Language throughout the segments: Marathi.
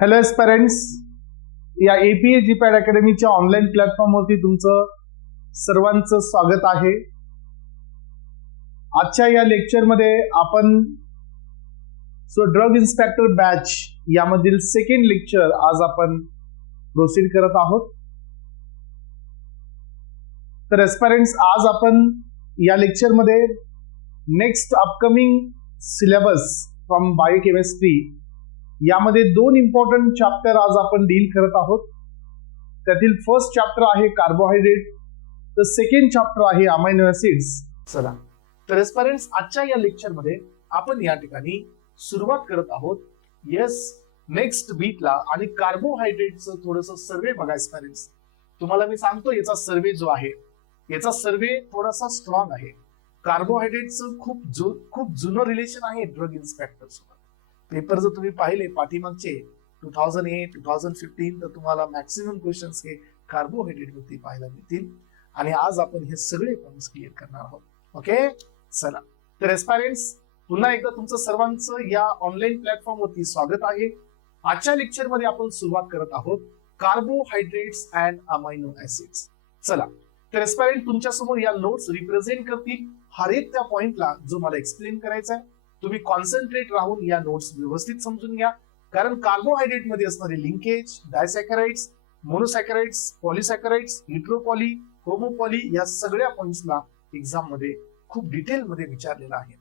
हॅलो एस्पिरंट्स, या एपीए जीपॅड अकॅडमीच्या ऑनलाईन प्लॅटफॉर्मवरती तुमचं सर्वांचं स्वागत आहे. आजच्या या लेक्चरमध्ये आपण ड्रग इन्स्पेक्टर बॅच यामधील सेकंड लेक्चर आज आपण प्रोसीड करत आहोत. तर एस्पिरंट्स, आज आपण या लेक्चरमध्ये next upcoming syllabus from biochemistry यामध्ये दोन इम्पॉर्टंट चॅप्टर आज आपण डील करत आहोत. त्यातील फर्स्ट चॅप्टर आहे कार्बोहायड्रेट, तर सेकंड चॅप्टर आहे अमायनो ऍसिड्स. चला तर एस्पिरंट्स, आजच्या या लेक्चरमध्ये आपण या ठिकाणी सुरुवात करत आहोत नेक्स्ट बीटला आणि कार्बोहायड्रेटचं थोडंसं सर्वे बघा. एस्पिरंट्स, तुम्हाला मी सांगतो याचा सर्वे जो आहे याचा सर्वे थोडासा स्ट्रॉंग आहे. कार्बोहायड्रेटचं खूप जुनं रिलेशन आहे ड्रग इन्स्पेक्टर सोबत. पेपर जर तुम्ही पाहिले पाठीमागचे 2008, 2015 तर तुम्हाला मॅक्सिमम क्वेश्चन्स हे कार्बोहायड्रेट वरती पाहायला मिळतील आणि आज आपण हे सगळे पॉइंट्स क्लिअर करणार आहोत. ओके, चला तर एस्पिरंट्स, पुन्हा एकदा तुमचं सर्वांचं या ऑनलाईन प्लॅटफॉर्म वरती स्वागत आहे. आजच्या लेक्चर मध्ये आपण सुरुवात करत आहोत कार्बोहायड्रेट्स अँड अमायनो ऍसिड्स. चला तर एस्पिरंट, तुमच्या समोर या नोट्स रिप्रेझेंट करतील हर एक त्या पॉइंटला जो मला एक्सप्लेन करायचा आहे. तुम्ही कॉन्सन्ट्रेट राहून या नोट्स व्यवस्थित समजून घ्या, कारण कार्बोहायड्रेट मध्ये असणारे लिंकेज, डायसॅकराइड्स, मोनोसॅकराइड्स, पॉलिसॅकराइड्स, हेट्रोपॉली, होमोपॉली या सगळ्या पॉइंट्सला एक्झाम मध्ये खूप डिटेल मध्ये विचारलेलं आहे.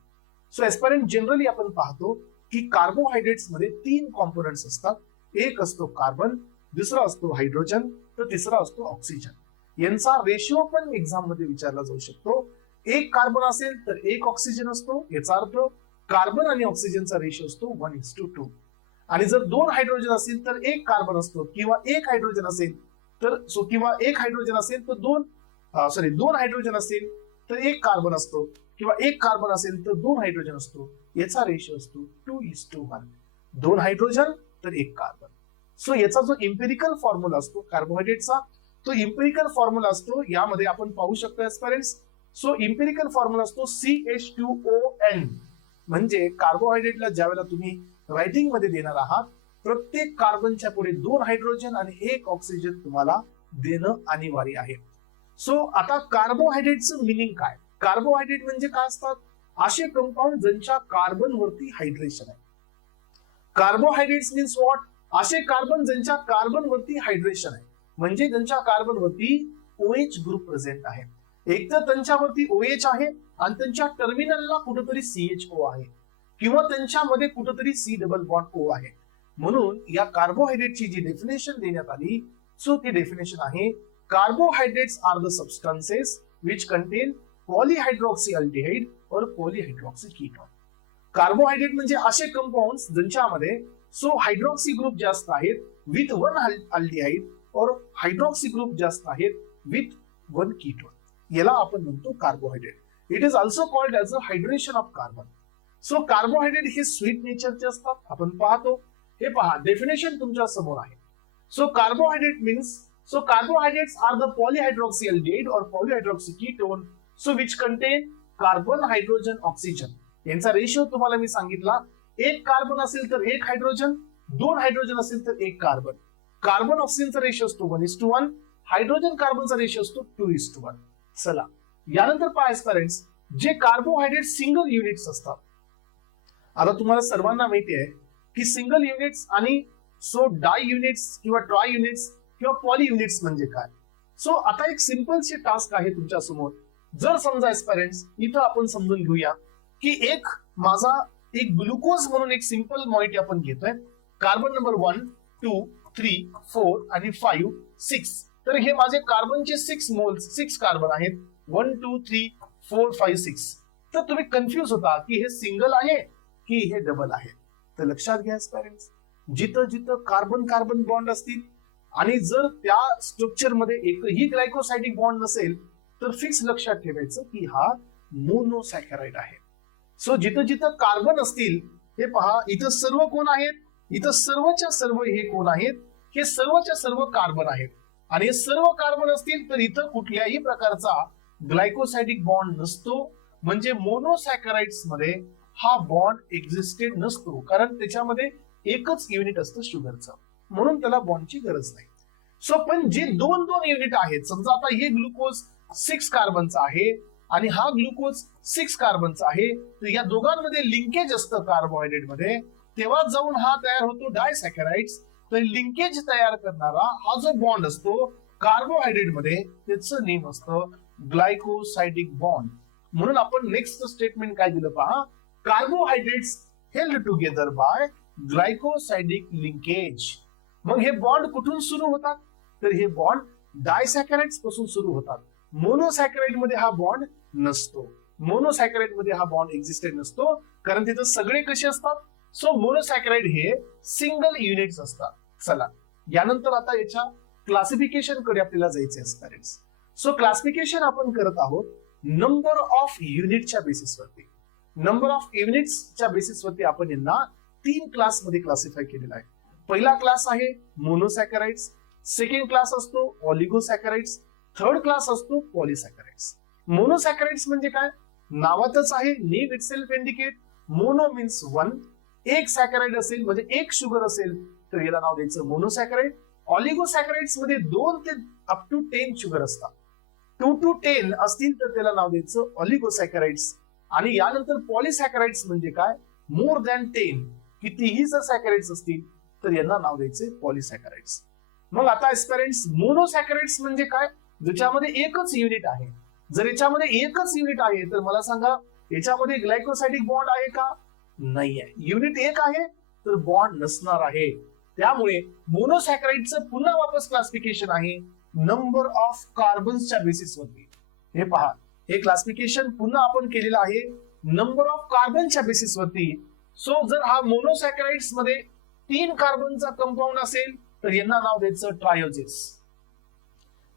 सो एस्पिरंट, जनरली आपण पाहतो की कार्बोहायड्रेट्स मध्ये 3 कॉम्पोनंट्स असतात. एक असतो कार्बन, दुसरा असतो हायड्रोजन, तर तिसरा असतो ऑक्सिजन. यांचा रेशिओ पण एक्झाम मध्ये विचारला जाऊ शकतो. एक कार्बन असेल तर एक ऑक्सिजन असतो, याचा अर्थ कार्बन आणि ऑक्सिजनचा रेशिओ असतो 1:2. आणि जर 2 हायड्रोजन असेल तर एक कार्बन असतो, किंवा एक हायड्रोजन असेल तर एक हायड्रोजन असेल तर 2 हायड्रोजन असेल तर एक कार्बन असतो, किंवा एक कार्बन असेल तर 2 हायड्रोजन असतो. याचा रेशिओ असतो 2:1. 2 हायड्रोजन तर एक कार्बन. सो याचा जो इम्पेरिकल फॉर्म्युला असतो कार्बोहायड्रेटचा, तो इम्पेरिकल फॉर्म्युला असतो यामध्ये आपण पाहू शकतो एस्पिरंट्स. सो इम्पेरिकल फॉर्म्युला असतो CH2ON. म्हणजे कार्बोहायड्रेटला ज्यावेळेला तुम्ही रायटिंग मध्ये देणार आहात, प्रत्येक कार्बनच्या पुढे 2 हायड्रोजन आणि एक ऑक्सिजन तुम्हाला देणं अनिवार्य आहे. सो आता कार्बोहायड्रेटचं मिनिंग काय? कार्बोहायड्रेट म्हणजे काय असतात? असे कंपाऊंड ज्यांच्या कार्बन वरती हायड्रेशन आहे. Carbohydrates means what? असे कार्बन ज्यांच्या कार्बन वरती हायड्रेशन आहे, म्हणजे ज्यांच्या कार्बन वरती OH ग्रुप प्रेझेंट आहे. एक तर त्यांच्यावरती OH आहे आणि त्यांच्या टर्मिनलला कुठेतरी CHO आहे, किंवा त्यांच्यामध्ये कुठेतरी C डबल बॉन्ड O आहे. म्हणून या कार्बोहायड्रेटची जी डेफिनेशन देण्यात आली, सो ती डेफिनेशन आहे carbohydrates are the substances which contain polyhydroxy aldehyde or polyhydroxy ketone. Carbohydrate म्हणजे असे कंपाऊंड्स ज्यांच्यामध्ये हायड्रॉक्सी ग्रुप जास्त आहेत with 1 aldehyde or hydroxy group जास्त आहेत विथ 1 कीटोन. याला आपण म्हणतो carbohydrate. It is also called as a hydration of carbon. So carbohydrate हे स्वीट नेचरचे असतात. आपण पाहतो, हे पहा डेफिनेशन तुमच्या समोर आहे. So carbohydrate means carbohydrates are the polyhydroxy aldehyde or polyhydroxy ketone which contain carbon, hydrogen, oxygen. यांचा रेशिओ तुम्हाला मी सांगितला, एक कार्बन असेल तर एक हायड्रोजन, 2 हायड्रोजन असेल तर एक कार्बन. कार्बन ऑक्सिजनचा रेशिओ असतो 1:1, हायड्रोजन कार्बनचा रेशिओ असतो 2:1. चला यानंतर पहा एस्पिरंट्स, जे कार्बोहायड्रेट सिंगल युनिट्स असतात. आता तुम्हाला सर्वांना माहिती आहे की सिंगल युनिट्स आणि डाय युनिट्स किंवा ट्राय युनिट्स किंवा पॉली युनिट्स म्हणजे काय. सो आता एक सिंपलशी टास्क आहे तुमच्या समोर. जर समजा एस्पिरंट्स, इथं आपण समजून घेऊया की माझा एक ग्लुकोज म्हणून एक सिंपल मॉइटी आपण घेतोय. कार्बन नंबर 1, 2, 3, 4 आणि 5, 6. तर हे माझे कार्बनचे 6 मोल्स, 6 कार्बन आहेत. 1, 2, 3, 4, 5, 6. तर तुम्ही कन्फ्युज होता की हे सिंगल आहे की हे डबल आहे. तर लक्षात घ्या एस्पिरंट्स, जिथं जिथं कार्बन कार्बन बॉन्ड असतील आणि जर त्या स्ट्रक्चर मध्ये एकही ग्लायकोसायडिक बॉन्ड नसेल तर फिक्स लक्षात ठेवायचं की हा मोनोसॅकराइड आहे. सो जिथं जिथं कार्बन असतील, हे पहा इथं सर्व कोण आहेत? इथं सर्वच्या सर्व हे कोण आहेत? हे सर्वच्या सर्व कार्बन आहेत. आणि हे सर्व कार्बन असतील तर इथं कुठल्याही प्रकारचा ग्लायकोसायडिक बॉन्ड नसतो. म्हणजे मोनोसॅकराइड्स मध्ये हा बॉन्ड एक्झिस्टेड नसतो, कारण त्याच्यामध्ये एकच युनिट असतं शुगरचं. म्हणून त्याला बॉन्डची गरज नाही. सो पण जे दोन दोन युनिट आहेत, समजा आता हे ग्लुकोज 6 कार्बनचा आहे आणि हा ग्लुकोज 6 कार्बनचा आहे, तर या दोघांमध्ये लिंकेज असतं कार्बोहायड्रेट मध्ये, तेव्हा जाऊन हा तयार होतो डायसॅकराइड्स. तर लिंकेज तयार करणारा हा जो बॉन्ड असतो कार्बोहायड्रेट मध्ये, त्याचं नेम असतं ग्लायकोसाइडिक बॉन्ड. म्हणून आपण नेक्स्ट स्टेटमेंट काय दिलं पहा, carbohydrates held together by glycosidic linkage. मग हे बॉन्ड कुठून सुरू होतात, तर हे बॉन्ड डायसॅकराइड्स पासून सुरू होतात. मोनोसॅकराइड मध्ये हा बॉन्ड नसतो. मोनोसॅकराइड मध्ये हा बॉन्ड एक्झिस्टेड नसतो, कारण तिथं सगळे कसे असतात. सो मोनोसॅकराइड हे सिंगल युनिट्स असतात. चला यानंतर आता याच्या क्लासिफिकेशन कडे आपल्याला जायचे आहे. सो क्लासिफिकेशन आपण करत आहोत नंबर ऑफ युनिटच्या बेसिसवरती. नंबर ऑफ युनिट्सच्या बेसिसवरती आपण यांना 3 क्लास मध्ये क्लासिफाय केलेला आहे. पहिला क्लास आहे मोनोसॅकराइड्स, सेकंड क्लास असतो ऑलिगोसॅकराइड्स, थर्ड क्लास असतो पॉलिसॅकराइड्स. मोनोसॅकराइड्स म्हणजे काय, नावातच आहे, name itself indicate. Mono means 1, एक सॅकराइड असेल म्हणजे एक शुगर असेल तर याला नाव द्यायचं मोनोसॅकराइड. ऑलिगोसॅकराइड्स मध्ये 2 ते अप टू 10 शुगर असतात. 2 to 10 असतील तर त्याला नाव द्यायचं ऑलिगोसॅकराइड्स. आणि यानंतर पॉलिसॅकराइड्स म्हणजे काय, मोर दॅन 10, कितीही जर सॅकराइड्स असतील तर यांना नाव द्यायचे पॉलिसॅकराइड्स. मग आता एस्पेरेंट्स, मोनोसॅकराइड्स म्हणजे काय, ज्याच्यामध्ये एकच युनिट आहे. जर याच्यामध्ये एकच युनिट आहे तर मला सांगा याच्यामध्ये ग्लायकोसाइडिक बॉन्ड आहे का, नाही आहे. युनिट एक आहे तर बॉन्ड नसणार आहे. त्यामुळे मोनोसॅकराइडचं पुन्हा वापस क्लासिफिकेशन आहे नंबर ऑफ कार्बन्सच्या बेसिसवरती. हे पहा, हे क्लासिफिकेशन पुन्हा आपण केलेलं आहे नंबर ऑफ कार्बनच्या बेसिसवरती. सो जर हा मोनोसॅकराइड्स मध्ये 3 कार्बनचा कंपाऊंड असेल तर यांना नाव द्यायचं ट्रायोजेस.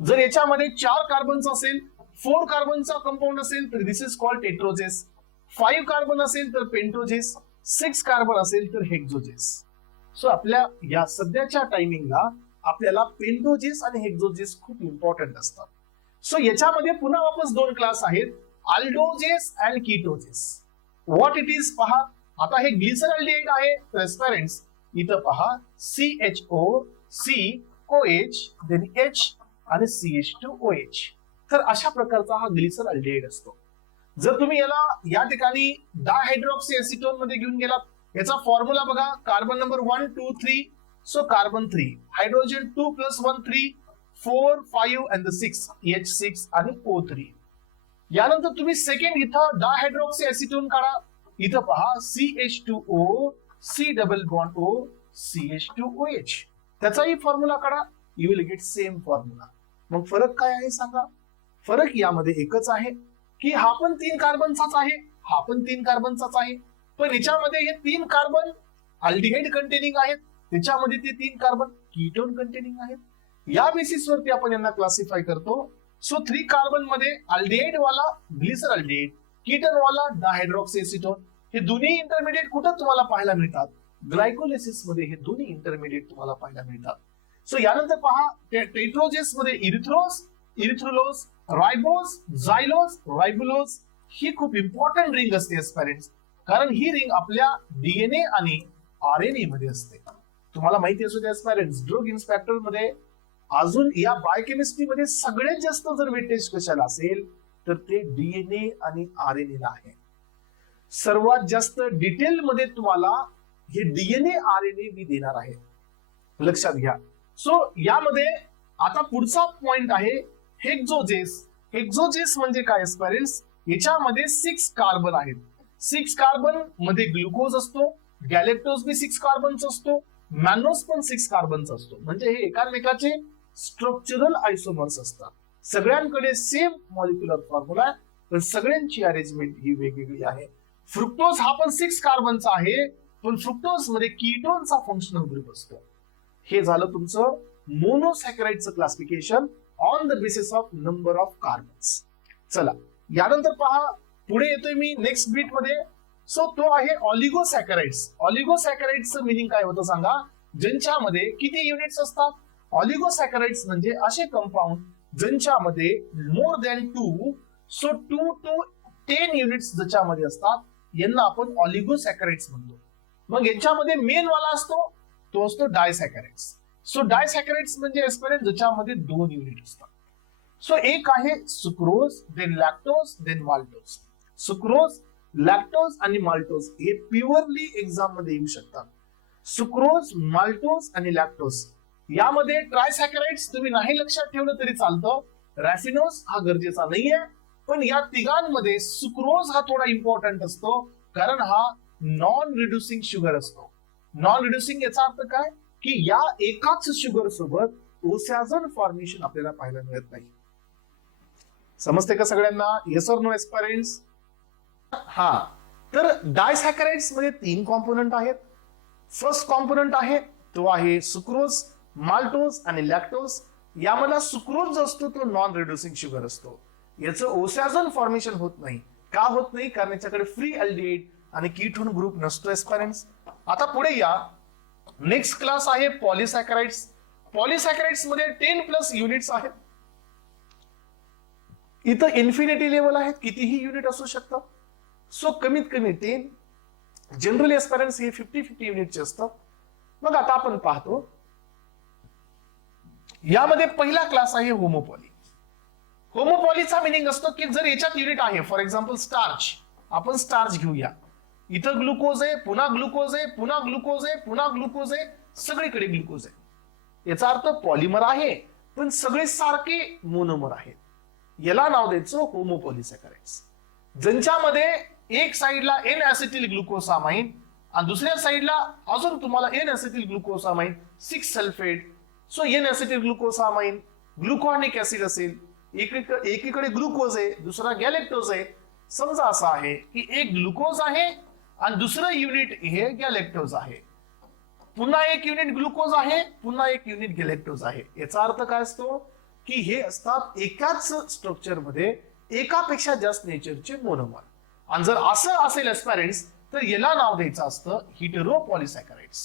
जर याच्यामध्ये 4 कार्बनचा असेल, 4 कार्बनचा कंपाऊंड असेल तर दिस इज कॉल्ड टेट्रोजेस. 5 कार्बन असेल तर पेंटोजेस, 6 कार्बन असेल तर हेक्झोजेस. सो आपल्या या सध्याच्या टायमिंगला आपल्याला पेंटोजेस आणि हेक्झोजेस खूप इम्पॉर्टंट असतात. सो याच्यामध्ये पुन्हा वापस 2 क्लास आहेत, अल्डोजेस अँड कीटोजेस. व्हॉट इट इज पहा, आता हे ग्लिसरॉल्डिहाइड आहे, ट्रान्सपरंट्स इथं पहा CHO, COH, देन H आणि CH2OH. तर अशा प्रकारचा हा ग्लिसरॉल्डिहाइड असतो. जर तुम्ही याला या ठिकाणी डायहायड्रॉक्सी एसिटोन मध्ये घेऊन गेलात, याचा फॉर्म्युला बघा, carbon number 1 2 3. So carbon 3, hydrogen 2 + 1 3, 4 5 and 6, H6 आणि O3. यानंतर तुम्ही सेकंड इथं डायहायड्रॉक्सी एसिटोन काढा, इथं पहा CH2O, C double bond O, CH2OH. त्याचाही फॉर्म्युला काढा, you will get same formula. मग फरक काय आहे सांगा, फरक यामध्ये एकच आहे की हा पण 3 कार्बनचाच आहे, हा पण 3 कार्बनचाच आहे, पण याच्यामध्ये हे 3 कार्बन अल्डिहाइड कंटेनिंग आहेत, त्याच्यामध्ये ते 3 कार्बन कीटोन कंटेनिंग आहेत. या बेसिसवरती आपण यांना क्लासिफाय करतो. सो 3 कार्बन मध्ये अल्डिहाइड वाला ग्लिसरॉल्डिहाइड, कीटोन वाला डायहायड्रॉक्सी एसिटोन. हे दोन्ही इंटरमिडिएट कुठं तुम्हाला पाहायला मिळतात, ग्लायकोलिसिस मध्ये हे दोन्ही इंटरमिडिएट तुम्हाला पाहायला मिळतात. सो यानंतर पहा टेट्रोजेस मध्ये इरिथ्रोस, इरिथ्रोलोज, रायबोज, झायलोज, रायबुलोज. ही खूप इम्पॉर्टंट रिंग असते एस्पेरेंट्स, कारण ही रिंग आपल्या डीएनए आणि आरएनए मध्ये असते. तुम्हाला माहिती असू द्या एस्पेरेंट्स, ड्रग इन्स्पेक्टर मध्ये अजून या बायोकेमिस्ट्री मध्ये सगळ्यात जास्त जर वेटेज कशाला असेल तर ते डीएनए आणि आरएनए ला आहे. सर्वात जास्त डिटेल मध्ये तुम्हाला हे डीएनए आरएनए मी देणार आहे, लक्षात घ्या. सो यामध्ये आता पुढचा पॉइंट आहे हेक्झोजेस. हेक्झोजेस म्हणजे काय एस्पेरेंट्स, याच्यामध्ये 6 कार्बन आहेत. 6 कार्बन मध्ये ग्लुकोज असतो, गॅलेक्टोज बी 6 कार्बनचा असतो, मॅनोज पण 6 कार्बनचा असतो. म्हणजे हे एकामेकाचे स्ट्रक्चरल आयसोमर्स असतात. सगळ्यांकडे सेम मॉलिक्युलर फॉर्म्युला, पण सगळ्यांची अरेंजमेंट ही वेगवेगळी आहे. फ्रुक्टोज हा पण 6 कार्बनचा आहे, पण फ्रुक्टोज मध्ये कीटोनचा फंक्शनल ग्रुप असतो. हे झालं तुमचं मोनोसॅकराइडचं classification on the basis of number of carbons. चला यानंतर पहा, पुढे येतोय मी नेक्स्ट बीट मध्ये. सो तो आहे ऑलिगोसॅकराइड्स. ऑलिगोसॅकराइड्सचं मिनिंग काय होतं सांगा, ज्यांच्यामध्ये किती युनिट्स असतात. ऑलिगोसॅकराइड्स म्हणजे असे कंपाऊंड ज्यांच्यामध्ये more than 2, so 2 to 10 units ज्याच्यामध्ये असतात यांना आपण ऑलिगोसॅकराइड्स म्हणतो. मग यांच्यामध्ये मेन वाला असतो तो असतो डायसॅकराइड्स. सो डायसॅकराइड्स म्हणजे एस्पेरेंट ज्याच्यामध्ये 2 युनिट असतात. सो एक आहे sucrose, then lactose, then maltose. Sucrose, lactose आणि माल्टोज हे प्युअरली एक्झाम मध्ये येऊ शकतात. सुक्रोज, माल्टोज आणि लॅक्टोज यामध्ये ट्रायसॅकराइड्स तुम्ही नाही लक्षात ठेवलं तरी चालतं. रॅफिनोज हा गरजेचा नाहीये, पण या तिघांमध्ये सुक्रोज हा थोडा इम्पॉर्टंट असतो कारण हा नॉन रिड्युसिंग शुगर असतो. नॉन रिड्युसिंग याचा अर्थ काय की या एकाच शुगर सोबत ओसॅझन फॉर्मेशन आपल्याला पाहायला मिळत नाही. समजते का सगळ्यांना? Yes or no aspirants? हा, तर डायसॅकराइड्स मध्ये 3 कॉम्पोनंट आहेत. फर्स्ट कॉम्पोनंट आहे तो आहे सुक्रोज, माल्टोज आणि लॅक्टोज. यामधला सुक्रोज जो असतो तो नॉन रिड्युसिंग शुगर असतो. याचं ओसॅझन फॉर्मेशन होत नाही. का होत नाही? कारण याच्याकडे फ्री अल्डिहाइड आणि कीटोन ग्रुप नसतो एस्पायरंट्स. आता पुढे या, नेक्स्ट क्लास आहे पॉलिसॅकराइड्स. पॉलिसॅकराइड्स मध्ये 10+ युनिट्स आहेत. इथं इन्फिनिटी लेवल आहेत, कितीही युनिट असू शकतं. सो कमीत कमी 10, जनरली एस्पायरंट्स हे 50-50 युनिटचे असतात. मग आता आपण पाहतो यामध्ये पहिला क्लास आहे होमोपॉली. होमोपॉलीचा मिनिंग असतो की जर याच्यात युनिट आहे, फॉर एक्झाम्पल स्टार्च, आपण स्टार्च घेऊया, इथं ग्लुकोज आहे, पुन्हा ग्लुकोज आहे, पुन्हा ग्लुकोज आहे, पुन्हा ग्लुकोज आहे, सगळीकडे ग्लुकोज आहे. याचा अर्थ पॉलिमर आहे पण सगळे सारखे मोनोमर आहेत. याला नाव द्यायचं होमोपॉलिसॅकराइड्स. ज्यांच्यामध्ये एक साइडला एन ऍसिटिल ग्लुकोसामाइन आणि दुसऱ्या साइडला अजून तुम्हाला N acetyl glucosamine 6 sulphate. So N acetyl glucosamine gluconic acid असेल, एकीकडे ग्लुकोज आहे, दुसरा गॅलेक्टोज आहे. समजा असं आहे की एक ग्लुकोज आहे आणि दुसरं युनिट हे गॅलेक्टोज आहे, पुन्हा एक युनिट ग्लुकोज आहे, पुन्हा एक युनिट गॅलेक्टोज आहे. याचा अर्थ काय असतो की हे असतात एकाच स्ट्रक्चर मध्ये एकापेक्षा जास्त नेचरचे मोनोमर. आणि जर असं असेल एस्पायरंट्स तर याला नाव द्यायचं असतं heteropolysaccharides.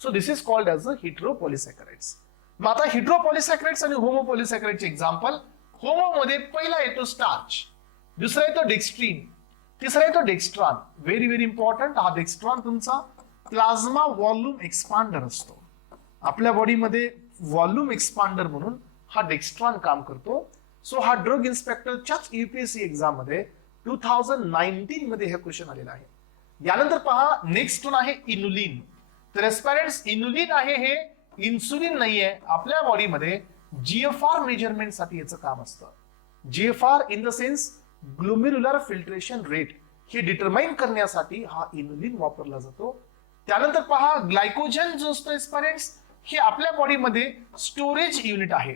So this is called as a heteropolysaccharides. मग आता हिटेरोपॉलिसॅकराइड्स आणि होमोपॉलिसॅकराइडचे एक्झाम्पल. होमो मध्ये पहिला येतो स्टार्च, दुसरा येतो डेक्स्ट्रीन, तिसरा येतो डेक्स्ट्रॉन. Very very important. हा डेक्स्ट्रॉन तुमचा प्लाझ्मा व्हॉल्यूम एक्सपांडर असतो. आपल्या बॉडीमध्ये व्हॉल्यूम एक्सपांडर म्हणून हा डेक्स्ट्रॉन काम करतो. सो हा ड्रग इन्स्पेक्टरच्याच युपीएससी एक्झाम मध्ये 2019 मध्ये हे क्वेश्चन आलेला आहे. यानंतर पहा, नेक्स्ट वन आहे इन्युलिन. तर एस्पायरंट्स इन्युलिन आहे हे इन्सुलिन नाहीये. आपल्या बॉडीमध्ये जीएफआर मेजरमेंट साठी याचं काम असतं. GFR in the sense glomerular filtration rate हे डिटरमाइन करण्यासाठी हा इन्युलिन वापरला जातो. त्यानंतर पहा, ग्लायकोजन जो असतो एस्पायरंट्स हे आपल्या बॉडीमध्ये स्टोरेज युनिट आहे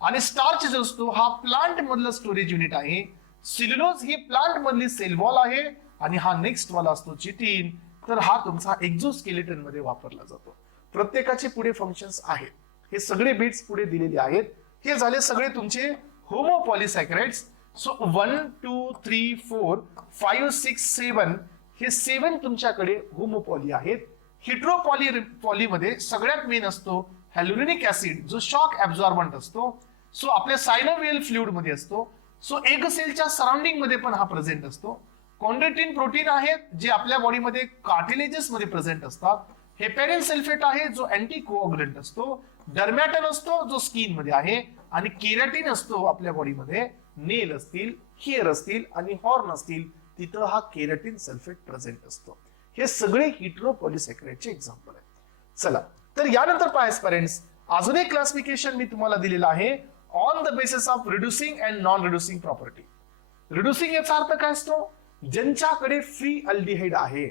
आणि स्टार्च जो असतो हा प्लांट मधलं स्टोरेज युनिट आहे. सिल्युलोज ही प्लांट मधली सेल वॉल आहे आणि हा नेक्स्ट वाला असतो चिटिन. तर हा तुमचा एक्झोस्केलेटन मध्ये वापरला जातो. प्रत्येकाचे पुढे फंक्शन्स आहेत. हे सगळे बिट्स पुढे दिलेले आहेत. हे झाले सगळे तुमचे होमोपॉलिसॅकराइड्स. सो 1, 2, 3, 4, 5, 6, 7 हे 7 तुमच्याकडे होमोपॉली आहेत. हिटेरोपॉली मध्ये सगळ्यात मेन असतो हॅल्युरोनिक ऍसिड जो शॉक ऍब्झॉर्बंट असतो. सो आपल्या सायनोव्हियल फ्लुइड मध्ये असतो. सो एग सेलच्या सराउंडिंग मध्ये पण हा प्रेझेंट असतो. कॉन्ड्रोटिन प्रोटीन आहेत जे आपल्या बॉडीमध्ये कार्टिलेजेस मध्ये प्रेझेंट असतात. हेपॅरिन सल्फेट आहे जो अँटी कोऑग्युलंट असतो. डर्मॅटन असतो जो स्किन मध्ये आहे आणि केराटिन असतो आपल्या बॉडीमध्ये. नेल असतील, हेअर असतील आणि हॉर्न असतील तिथं हा केराटिन सल्फेट प्रेझेंट असतो. हे सगळे हिटेरोपॉलिसॅकराइडचे एक्झाम्पल आहेत. चला, तर यानंतर पहा एस्पायरंट्स, अजून एक क्लासिफिकेशन मी तुम्हाला दिलेलं आहे on the basis of reducing and non reducing property. Reducing याचा अर्थ काय असतो? ज्यांच्याकडे फ्री अल्डिहाइड आहे,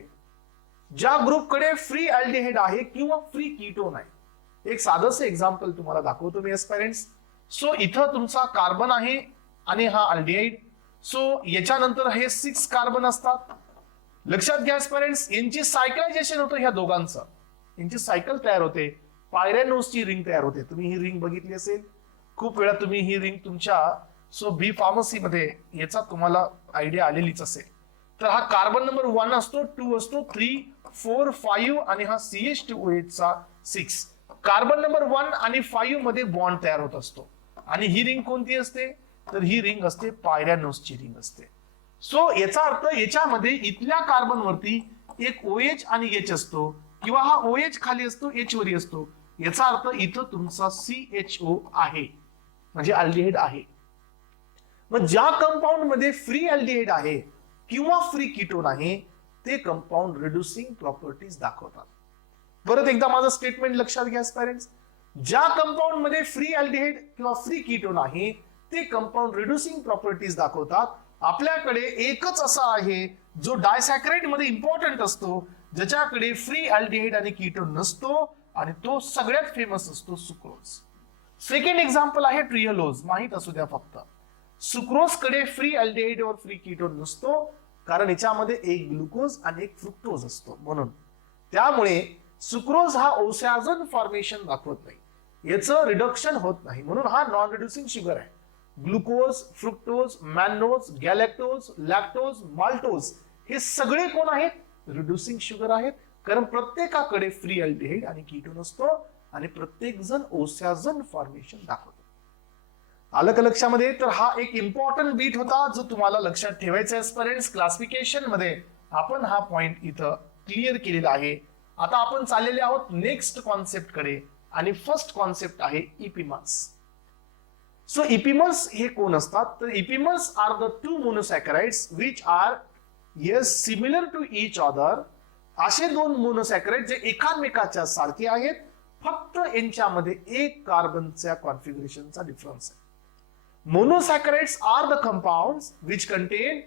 ज्या ग्रुपकडे फ्री अल्डिहाइड आहे किंवा फ्री कीटोन आहे. एक साधंसं एक्झाम्पल तुम्हाला दाखवतो मी एस्पायरंट्स. सो इथं तुमचा कार्बन आहे आणि हा अल्डिहाइड. सो याच्यानंतर हे 6 कार्बन असतात. लक्षात घ्या एस्पायरंट्स, यांची सायकलायझेशन होतं ह्या दोघांचं. यांची सायकल तयार होते, पायरॅनोसची रिंग तयार होते. तुम्ही ही रिंग बघितली असेल खूप वेळा. तुम्ही ही रिंग तुमच्या बी फार्मसी मध्ये याचा तुम्हाला आयडिया आलेलीच असेल. तर हा कार्बन नंबर 1 असतो, 2 असतो, 3, 4, 5 आणि हा CH2OH चा 6. कार्बन नंबर 1 आणि 5 मध्ये बॉन्ड तयार होत असतो. आणि ही रिंग कोणती असते? तर ही रिंग असते पायरॅनोसची रिंग असते. सो याचा अर्थ याच्यामध्ये इथल्या कार्बन वरती एक OH आणि H असतो किंवा हा OH खाली असतो, H वरी असतो. याचा अर्थ इथं तुमचा CHO आहे, म्हणजे अल्डिहाइड आहे. मग ज्या कंपाऊंड मध्ये फ्री अल्डिहाइड आहे किंवा फ्री कीटोन आहे ते कंपाऊंड रिड्युसिंग प्रॉपर्टीज दाखवतात. परत एकदा माझं स्टेटमेंट लक्षात घ्या पेरेंट्स, ज्या कंपाऊंड मध्ये फ्री अल्डिहाइड किंवा फ्री कीटोन आहे ते कंपाऊंड रिड्युसिंग प्रॉपर्टीज दाखवतात. आपल्याकडे एकच असा आहे जो डायसॅकराइड मध्ये इम्पॉर्टंट असतो, ज्याच्याकडे फ्री अल्डिहाइड आणि कीटोन नसतो, आणि तो सगळ्यात फेमस असतो सुक्रोज. सेकंड एक्झाम्पल आहे ट्रियोलोज. माहित असू द्या फक्त, सुक्रोज कडे फ्री अल्डिहाइड और फ्री कीटोन नसतो, कारण याच्यामध्ये एक ग्लुकोज आणि एक फ्रुक्टोज असतो म्हणून. त्यामुळे सुक्रोज हा ओसॅझन फॉर्मेशन दाखवत नाही, याचं रिडक्शन होत नाही, म्हणून हा नॉन रिड्युसिंग शुगर आहे. ग्लुकोज, फ्रुक्टोज, मॅनोज, गॅलेक्टोज, लॅक्टोज, माल्टोज हे सगळे कोण आहेत? रिड्युसिंग शुगर आहेत, कारण प्रत्येकाकडे फ्री अल्डिहाइड आणि कीटोन असतो आणि प्रत्येक जण ओसॅझन फॉर्मेशन दाखवतो. आलं का लक्षामध्ये? तर हा एक इम्पॉर्टंट बीट होता जो तुम्हाला लक्षात ठेवायचा आहे स्टुडंट्स. क्लासिफिकेशन मध्ये आपण हा पॉइंट इथं क्लिअर केलेला आहे. आता आपण चाललेले आहोत नेक्स्ट कॉन्सेप्ट कडे, आणि फर्स्ट कॉन्सेप्ट आहे इपिमर्स. सो इपिमर्स हे कोण असतात? तर epimers are the two monosaccharides which are similar to each other. असे दोन मोनोसॅकराइड जे एकामेकाच्या सारखे आहेत, फक्त यांच्यामध्ये एक कार्बनच्या कॉन्फिगरेशनचा डिफरन्स आहे. Monosaccharides are the compounds which contain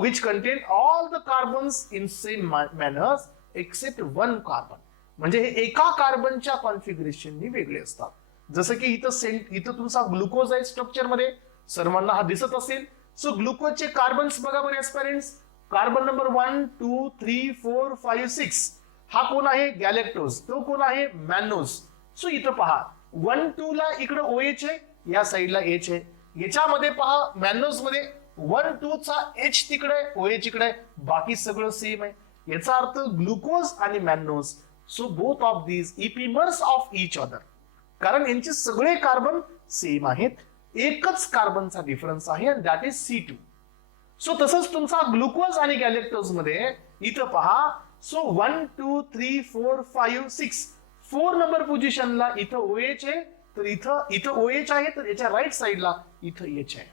which contain all the carbons in same manners except one carbon. म्हणजे हे एका कार्बनच्या कॉन्फिगरेशननी वेगळे असतात. जसं की इथं तुमचा ग्लुकोज आहे स्ट्रक्चर मध्ये, सर्वांना हा दिसत असेल. सो ग्लुकोजचे कार्बन्स बघा बरे पेरेंट्स. कार्बन नंबर 1 2 3 4 5 6 हा कोण आहे? गॅलेक्टोज. तो कोण आहे? मॅनोज. सो इथं पहा 1 2 ला इकडे OH आहे, या साईडला H आहे. याच्यामध्ये पहा मॅनोज मध्ये 1 2 चा H तिकडे, OH इकडे, बाकी सगळं सेम आहे. याचा अर्थ ग्लुकोज आणि mannose, so both of these epimers of each other, कारण यांचे सगळे कार्बन सेम आहेत, एकच कार्बनचा डिफरन्स आहे, आणि दॅट इज C2. सो तसंच तुमचा ग्लुकोज आणि गॅलेक्टोज मध्ये इथं पहा. सो 1 2 3 4 5 6 4 नंबर पोझिशनला इथं OH आहे, तर इथं OH आहे, तर याच्या राईट साईडला इथं H आहे.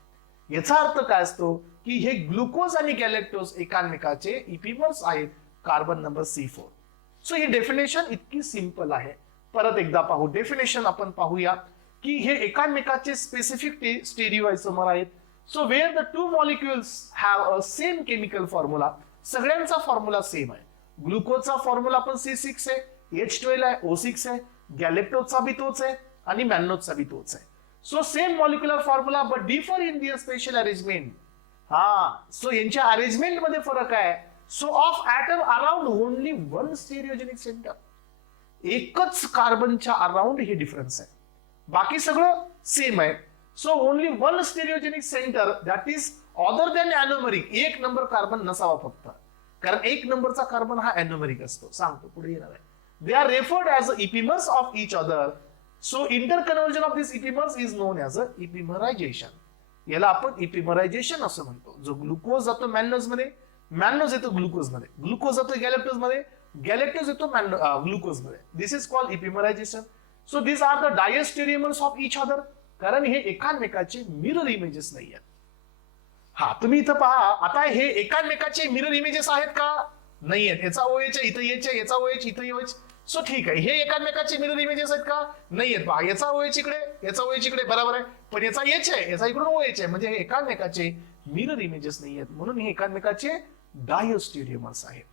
याचा अर्थ काय असतो की हे ग्लुकोज आणि गॅलेक्टोज एकामेकाचे इपिमर्स आहेत, कार्बन नंबर C4. सो ही डेफिनेशन इतकी सिंपल आहे. परत एकदा पाहू डेफिनेशन. आपण पाहूया की हे एकामेकाचे स्पेसिफिक स्टेरिओआयसोमर आहेत. So wear the two molecules have a same chemical formula, सगळ्यांचा फॉर्म्युला सेम आहे. ग्लुकोजचा फॉर्म्युला पण C6 आहे, H12 आहे, O6 आहे, गॅलेक्टोजचा बी तोच आहे, आणि मॅनोजचा बी तोच आहे. So same molecular formula but differ in their spatial arrangement. So यांच्या अरेंजमेंट मध्ये फरक आहे. So of atom around only one stereogenic centre, एकच कार्बनच्या अराउंड हे डिफरन्स आहे, बाकी सगळं सेम आहे. So only one stereogenic centre that is other than anomeric. एक नंबर कार्बन नसावा फक्त, कारण एक नंबरचा कार्बन हा अॅनोमरिक असतो. सांगतो पुढे येणार आहे. They are referred as epimers of each other. So interconversion of this epimers is known as a epimerization. याला आपण इपिमरायझेशन असं म्हणतो. जो ग्लुकोज जातो मॅनोज मध्ये, मॅनोज येतो ग्लुकोज मध्ये, ग्लुकोज जातो गॅलेक्टोज मध्ये, गॅलेक्टोज येतो ग्लुकोज मध्ये. This is called epimerization. So this are the diastereomers of each other, कारण हे एकामेकाचे मिरर इमेजेस नाही आहेत. तुम्ही इथं पहा. आता हे एकामेकाचे मिरर इमेजेस आहेत का? नाही आहेत. याचा OH आहे, इथं H आहे, याचा OH इथं OH. सो ठीक आहे. हे एकामेकाचे मिरर इमेजेस आहेत का? नाही आहेत. पहा, याचा OH इकडे, याचा OH इकडे, बरोबर आहे, पण याचा H आहे, याचा इकडून OH आहे, म्हणजे हे एकामेकाचे मिरर इमेजेस नाही आहेत, म्हणून हे एकामेकाचे डायोस्टेरियमर्स आहेत.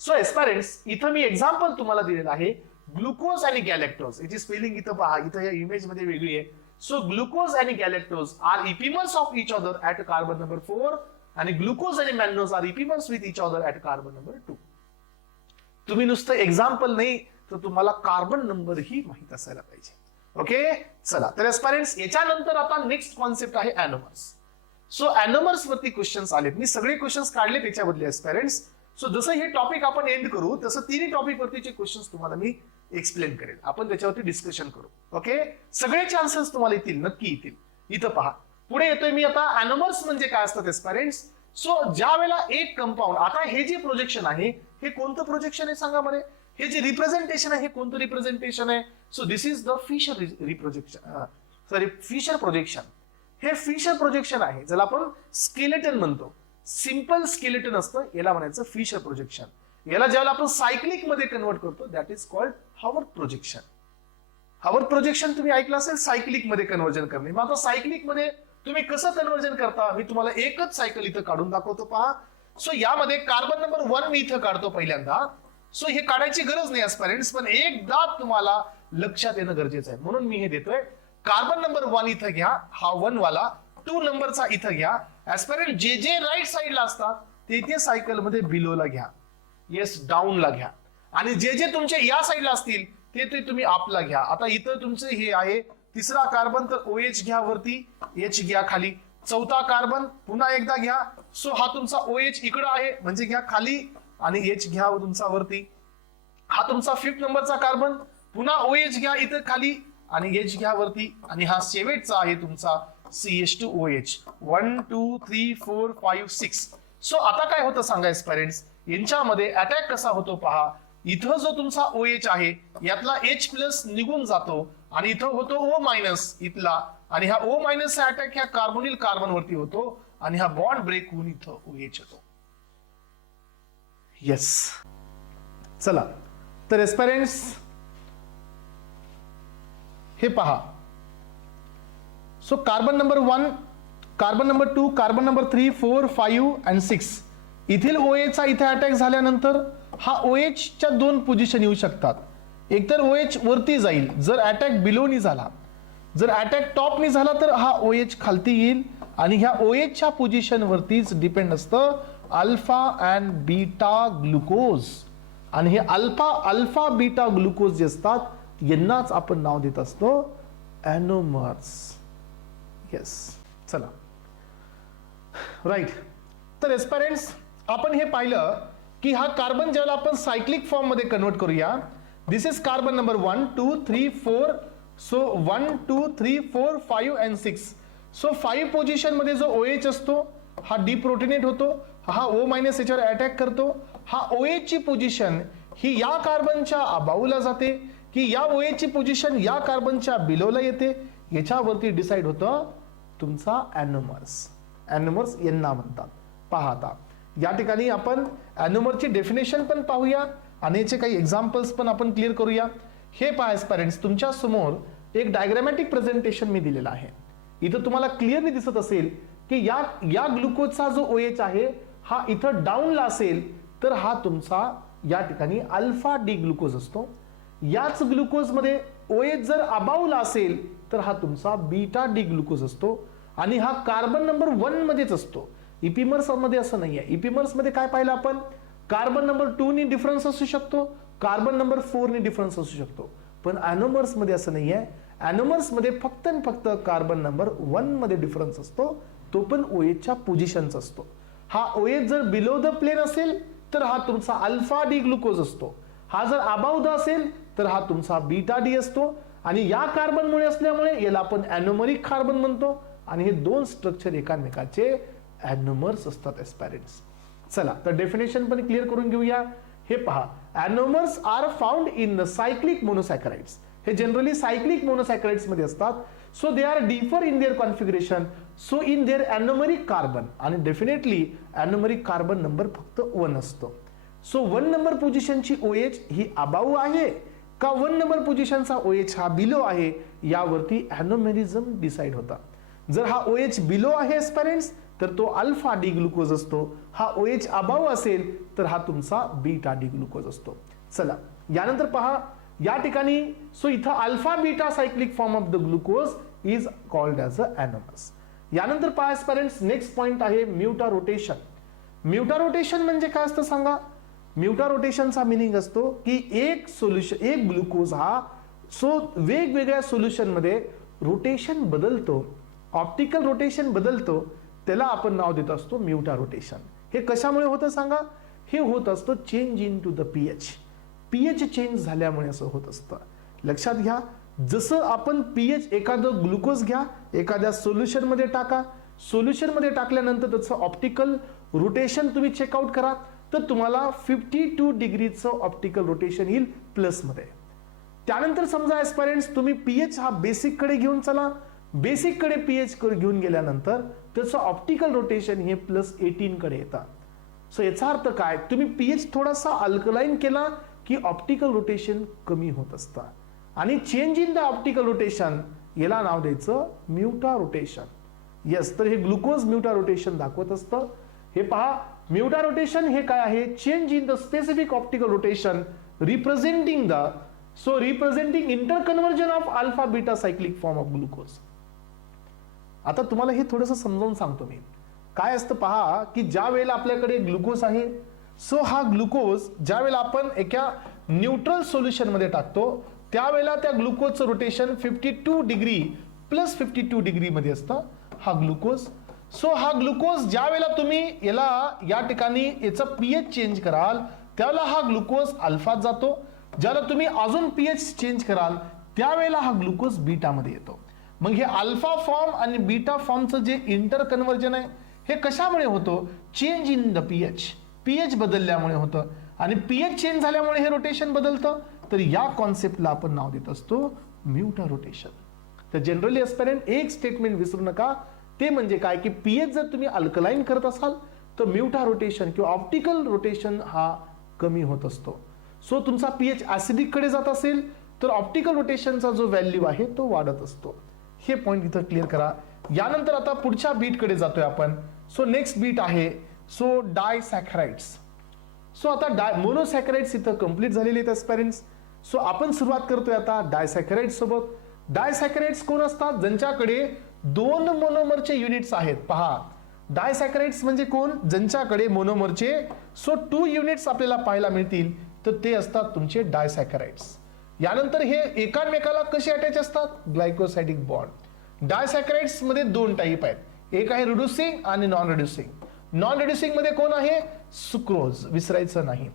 सो एस्पेरेंट्स, इथं मी एक्झाम्पल तुम्हाला दिलेलं आहे. ग्लुकोज आणि गॅलेक्टोज, याची स्पेलिंग इथं पहा, इथं या इमेज मध्ये वेगळी आहे. सो ग्लुकोज आणि galactose are epimers of each other at carbon number 4, आणि ग्लुकोज आणि mannose are epimers with each other at carbon number 2. तुम्ही नुसतं एक्झाम्पल नाही तर तुम्हाला कार्बन नंबर ही माहित असायला पाहिजे. ओके, चला तर एस्पायरंट्स, याच्यानंतर आता नेक्स्ट कॉन्सेप्ट आहे अॅनोमर्स. सो अॅनोमर्स वरती क्वेश्चन्स आलेत. मी सगळे क्वेश्चन्स काढले त्याच्याबद्दल एस्पायरंट्स. सो जसं हे टॉपिक आपण एंड करू तसं तिन्ही टॉपिक वरतीचे क्वेश्चन्स तुम्हाला मी एक्सप्लेन करेल. आपण त्याच्यावरती डिस्कशन करू. ओके, सगळ्याचे आन्सर्स तुम्हाला येतील, नक्की येतील. इथं पहा, पुढे येतोय मी आता. अॅनोमर्स म्हणजे काय असतात एस्पायरंट्स? सो ज्या वेळेला एक कंपाऊंड, आता हे जे प्रोजेक्शन आहे हे कोणतं प्रोजेक्शन आहे सांगा बरे? हे जे रिप्रेझेंटेशन आहे हे कोणतं रिप्रेझेंटेशन आहे? So this is the Fisher Fisher projection. हे फिशर प्रोजेक्शन आहे ज्याला आपण स्केलेटन म्हणतो. सिंपल स्केलेटन असतं, याला म्हणायचं फिशर प्रोजेक्शन. याला ज्यावेळेला आपण सायक्लिक मध्ये कन्वर्ट करतो that is called Haworth projection. Haworth projection तुम्ही ऐकलं असेल, सायक्लिक मध्ये कन्वर्जन करणे. मग आता सायक्लिक मध्ये तुम्ही कसं कन्वर्जन करता मी तुम्हाला एकच सायकल इथं काढून दाखवतो पहा. सो यामध्ये कार्बन नंबर 1 मी इथं काढतो पहिल्यांदा. सो हे काढायची गरज नाही ऍस्पायरंट्स, पण एकदा तुम्हाला लक्षात येणं गरजेचं आहे म्हणून मी हे देतोय. कार्बन नंबर 1 इथं घ्या, हा 1 वाला. 2 नंबरचा इथं घ्या. ऍस्पायरंट जे जे राईट साईडला असतात ते ते सायकल मध्ये बिलोला घ्या, येस डाऊनला घ्या. आणि जे जे तुमचे या साईडला असतील ते ते तुम्ही आपला घ्या. आता इथं तुमचं हे आहे तिसरा कार्बन, तर OH घ्या वरती, H घ्या खाली. चौथा कार्बन पुन्हा एकदा घ्या. सो हा तुमचा OH इकडं आहे म्हणजे घ्या खाली आणि H घ्या तुमचा वरती. हा तुमचा 5th नंबरचा कार्बन, पुन्हा OH घ्या इथं खाली आणि H घ्या वरती. आणि हा शेवटचा आहे तुमचा CH2OH. 1 2 3 4 5 6. सो आता काय होतं सांगा ऍस्पायरंट्स, यांच्यामध्ये अटॅक कसा होतो पहा. इथं जो तुमचा OH आहे यातला H+ निघून जातो आणि इथं होतो O- इथला. आणि हा O- चा अटॅक ह्या कार्बोनिल कार्बन वरती होतो आणि हा बॉन्ड ब्रेक होऊन इथं OH होतो. येस, चला तर एस्पेरेंट्स हे पहा. So carbon number 1, carbon number 2, carbon number 3, 4, 5 आणि 6 इथील OH चा इथे अटॅक झाल्यानंतर हा OH च्या 2 पोझिशन येऊ शकतात. एकतर OH वरती जाईल जर अटॅक बिलोनी झाला, जर अटॅक टॉपनी झाला तर हा OH खालती येईल. आणि ह्या OH च्या पोझिशन वरतीच डिपेंड असतं अल्फा अँड बीटा ग्लुकोज. आणि हे अल्फा बीटा ग्लुकोज जे असतात यांनाच आपण नाव देत असतो ॲनोमर्स. येस, चला राईट. तर एस्पेरेंट्स आपण हे पाहिलं की हा कार्बन ज्याला आपण सायक्लिक फॉर्म मध्ये कन्वर्ट करूया. This is carbon number 1 2 3 4. So 1 2 3 4 5 and 6. So 5 position मध्ये जो OH असतो हा डिप्रोटोनेट होतो, हा O- याच्यावर अटॅक करतो. हा OH ची पोझिशन ही या कार्बनच्या अबाऊला जाते की या OH ची पोझिशन या कार्बनच्या बिलोला येते, याच्यावरती डिसाइड होतं तुमचा ॲनोमर्स. ॲनोमर्स यांना म्हणतात. पहा आता या ठिकाणी आपण ॲनोमरची डेफिनेशन पण पाहूया आणि याचे काही एक्झाम्पल्स पण आपण क्लिअर करूया. हे पहा ऍस्पायरंट्स, तुमच्या समोर एक डायग्रामॅटिक प्रेझेंटेशन मी दिलेलं आहे. इथं तुम्हाला क्लिअरली दिसत असेल की या ग्लुकोजचा जो OH आहे हा इथं डाऊनला असेल तर हा तुमचा या ठिकाणी अल्फा डी ग्लुकोज असतो. याच ग्लुकोज मध्ये OH जर अबाऊला असेल तर हा तुमचा बीटा डी ग्लुकोज असतो. आणि हा कार्बन नंबर 1 मध्येच असतो. इपिमर्स मध्ये असं नाहीये. इपिमर्स मध्ये काय पाहिलं आपण, कार्बन नंबर 2 नी डिफरन्स असू शकतो, कार्बन नंबर 4 नी डिफरन्स असू शकतो. पण ॲनोमर्स मध्ये असं नाहीये. ॲनोमर्स मध्ये फक्त आणि फक्त कार्बन नंबर 1 मध्ये डिफरन्स असतो, तो पण OH च्या पोझिशनचा असतो. हा OH जर बिलो द प्लेन असेल तर हा तुमचा अल्फा डी ग्लुकोज असतो. हा जर अबाव द असेल तर हा तुमचा बीटा डी असतो. आणि या कार्बन मुळे असल्यामुळे याला आपण ॲनोमरिक कार्बन म्हणतो. आणि हे 2 स्ट्रक्चर एकामेकाचे ॲनोमर्स असतात ऍस्पायरंट्स. चला तर डेफिनेशन पण क्लिअर करून घेऊया. हे पहा, anomers are found in the cyclic monosaccharides. हे जनरली सायक्लिक मोनोसॅकराइड्स मध्ये असतात. So they are differ in their configuration, so in their anomeric carbon. आणि डेफिनेटली ॲनोमरिक कार्बन नंबर फक्त 1 असतो. सो 1 नंबर पोझिशनची OH ही अबाऊ आहे का 1 नंबर पोझिशनचा OH हा बिलो आहे, यावरती ॲनोमेरिझम डिसाइड होता. जर हा OH बिलो आहे ऍस्पायरंट्स तर तो अल्फा डी ग्लुकोज असतो. हा OH अबाव असेल तर हा तुमचा बीटा डी ग्लुकोज असतो. चला यानंतर पहा या ठिकाणी, सो इथं alpha beta cyclic form of the glucose is called as a anomers. यानंतर पहा ऍस्पायरंट्स, नेक्स्ट पॉइंट आहे म्युटा रोटेशन. म्युटा रोटेशन म्हणजे काय असतं सांगा. म्युटा रोटेशनचा मिनिंग असतो की एक ग्लुकोज हा वेगवेगळ्या सोल्युशन मध्ये रोटेशन बदलतो, ऑप्टिकल रोटेशन बदलतो, त्याला आपण नाव देत असतो म्युटा रोटेशन. हे कशामुळे होतं सांगा. हे होत असतं change in to the pH change झाल्यामुळे असं होत असतं. लक्षात घ्या, जसं आपण पीएच एखादं ग्लुकोज घ्या, एखाद्या सोल्युशन मध्ये टाका, सोल्युशन मध्ये टाकल्यानंतर त्याचं ऑप्टिकल रोटेशन तुम्ही चेकआउट करा. तर तुम्हाला 52 डिग्रीचं ऑप्टिकल रोटेशन येईल प्लसमध्ये. त्यानंतर समजा ऍस्पायरंट्स तुम्ही पीएच हा बेसिक कडे घेऊन चला, बेसिक कडे पीएच घेऊन गेल्यानंतर त्याचं ऑप्टिकल रोटेशन हे +18 कडे येतं. सो याचा अर्थ काय, तुम्ही पीएच थोडासा अल्कलाइन केला की ऑप्टिकल रोटेशन कमी होत असतं. आणि change in the optical rotation याला नाव द्यायचं म्युटा रोटेशन. येस, तर हे ग्लुकोज म्युटा रोटेशन दाखवत असतं. हे पहा, म्युटा रोटेशन हे काय आहे, change in the specific optical rotation representing interconversion of alpha beta cyclic form of glucose. आता तुम्हाला हे थोडंसं समजावून सांगतो मी. काय असतं पहा, की ज्या वेळेला आपल्याकडे ग्लुकोज आहे, सो हा ग्लुकोज ज्या वेळेला आपण एका न्यूट्रल सोल्युशन मध्ये टाकतो त्यावेळेला त्या ग्लुकोजचं रोटेशन 52 डिग्री प्लस 52 डिग्री मध्ये असतं हा ग्लुकोज. सो हा ग्लुकोज ज्या वेळेला तुम्ही या ठिकाणी याचं पीएच चेंज कराल त्यावेळेला हा ग्लुकोज अल्फात जातो. ज्याला तुम्ही अजून पीएच चेंज कराल त्यावेळेला हा ग्लुकोज बीटामध्ये येतो. मग हे अल्फा फॉर्म आणि बीटा फॉर्मचं जे इंटर कन्वर्जन आहे हे कशामुळे होतं, चेंज इन द पीएच बदलल्यामुळे होतं. आणि पीएच चेंज झाल्यामुळे हे रोटेशन बदलतं. तर या कॉन्सेप्टला आपण नाव देत असतो म्युटा रोटेशन. तर जनरली ऍस्पिरंट एक स्टेटमेंट विसरू नका, ते म्हणजे काय की पीएच जर तुम्ही अल्कलाइन करत असाल तर म्युटा रोटेशन किंवा ऑप्टिकल रोटेशन हा कमी होत असतो. सो तुमचा पीएच ऍसिडिक कडे जात असेल तर ऑप्टिकल रोटेशनचा जो व्हॅल्यू आहे तो वाढत असतो. हे पॉइंट इथं क्लिअर करा. यानंतर आता पुढच्या बीट कडे जातोय आपण. सो नेक्स्ट बीट आहे सो डायसॅकराइड्स. सो आता मोनोसॅकराइड्स इथं कंप्लीट झालेले आहेत ऍस्पिरंट्स. सो आपण सुरुवात करतोय आता डायसॅकराइड्स सोबत. डायसॅकराइड्स कोण असतात, ज्यांच्याकडे 2 मोनोमरचे युनिट्स आहेत. पहा, डायसॅकराइड्स म्हणजे कोण, ज्यांच्याकडे मोनोमरचे 2 युनिट्स आपल्याला पाहायला मिळतील तर ते असतात तुमचे डायसॅकराइड्स. यानंतर हे एकामेकाला कसे अटॅच असतात, ग्लायकोसाइडिक बॉन्ड. डायसॅकराइड्स मध्ये 2 टाईप आहेत, एक आहे रिड्युसिंग आणि नॉन रिड्युसिंग. नॉन रिड्युसिंग मध्ये कोण आहे, सुक्रोज, विसरायचं नाही.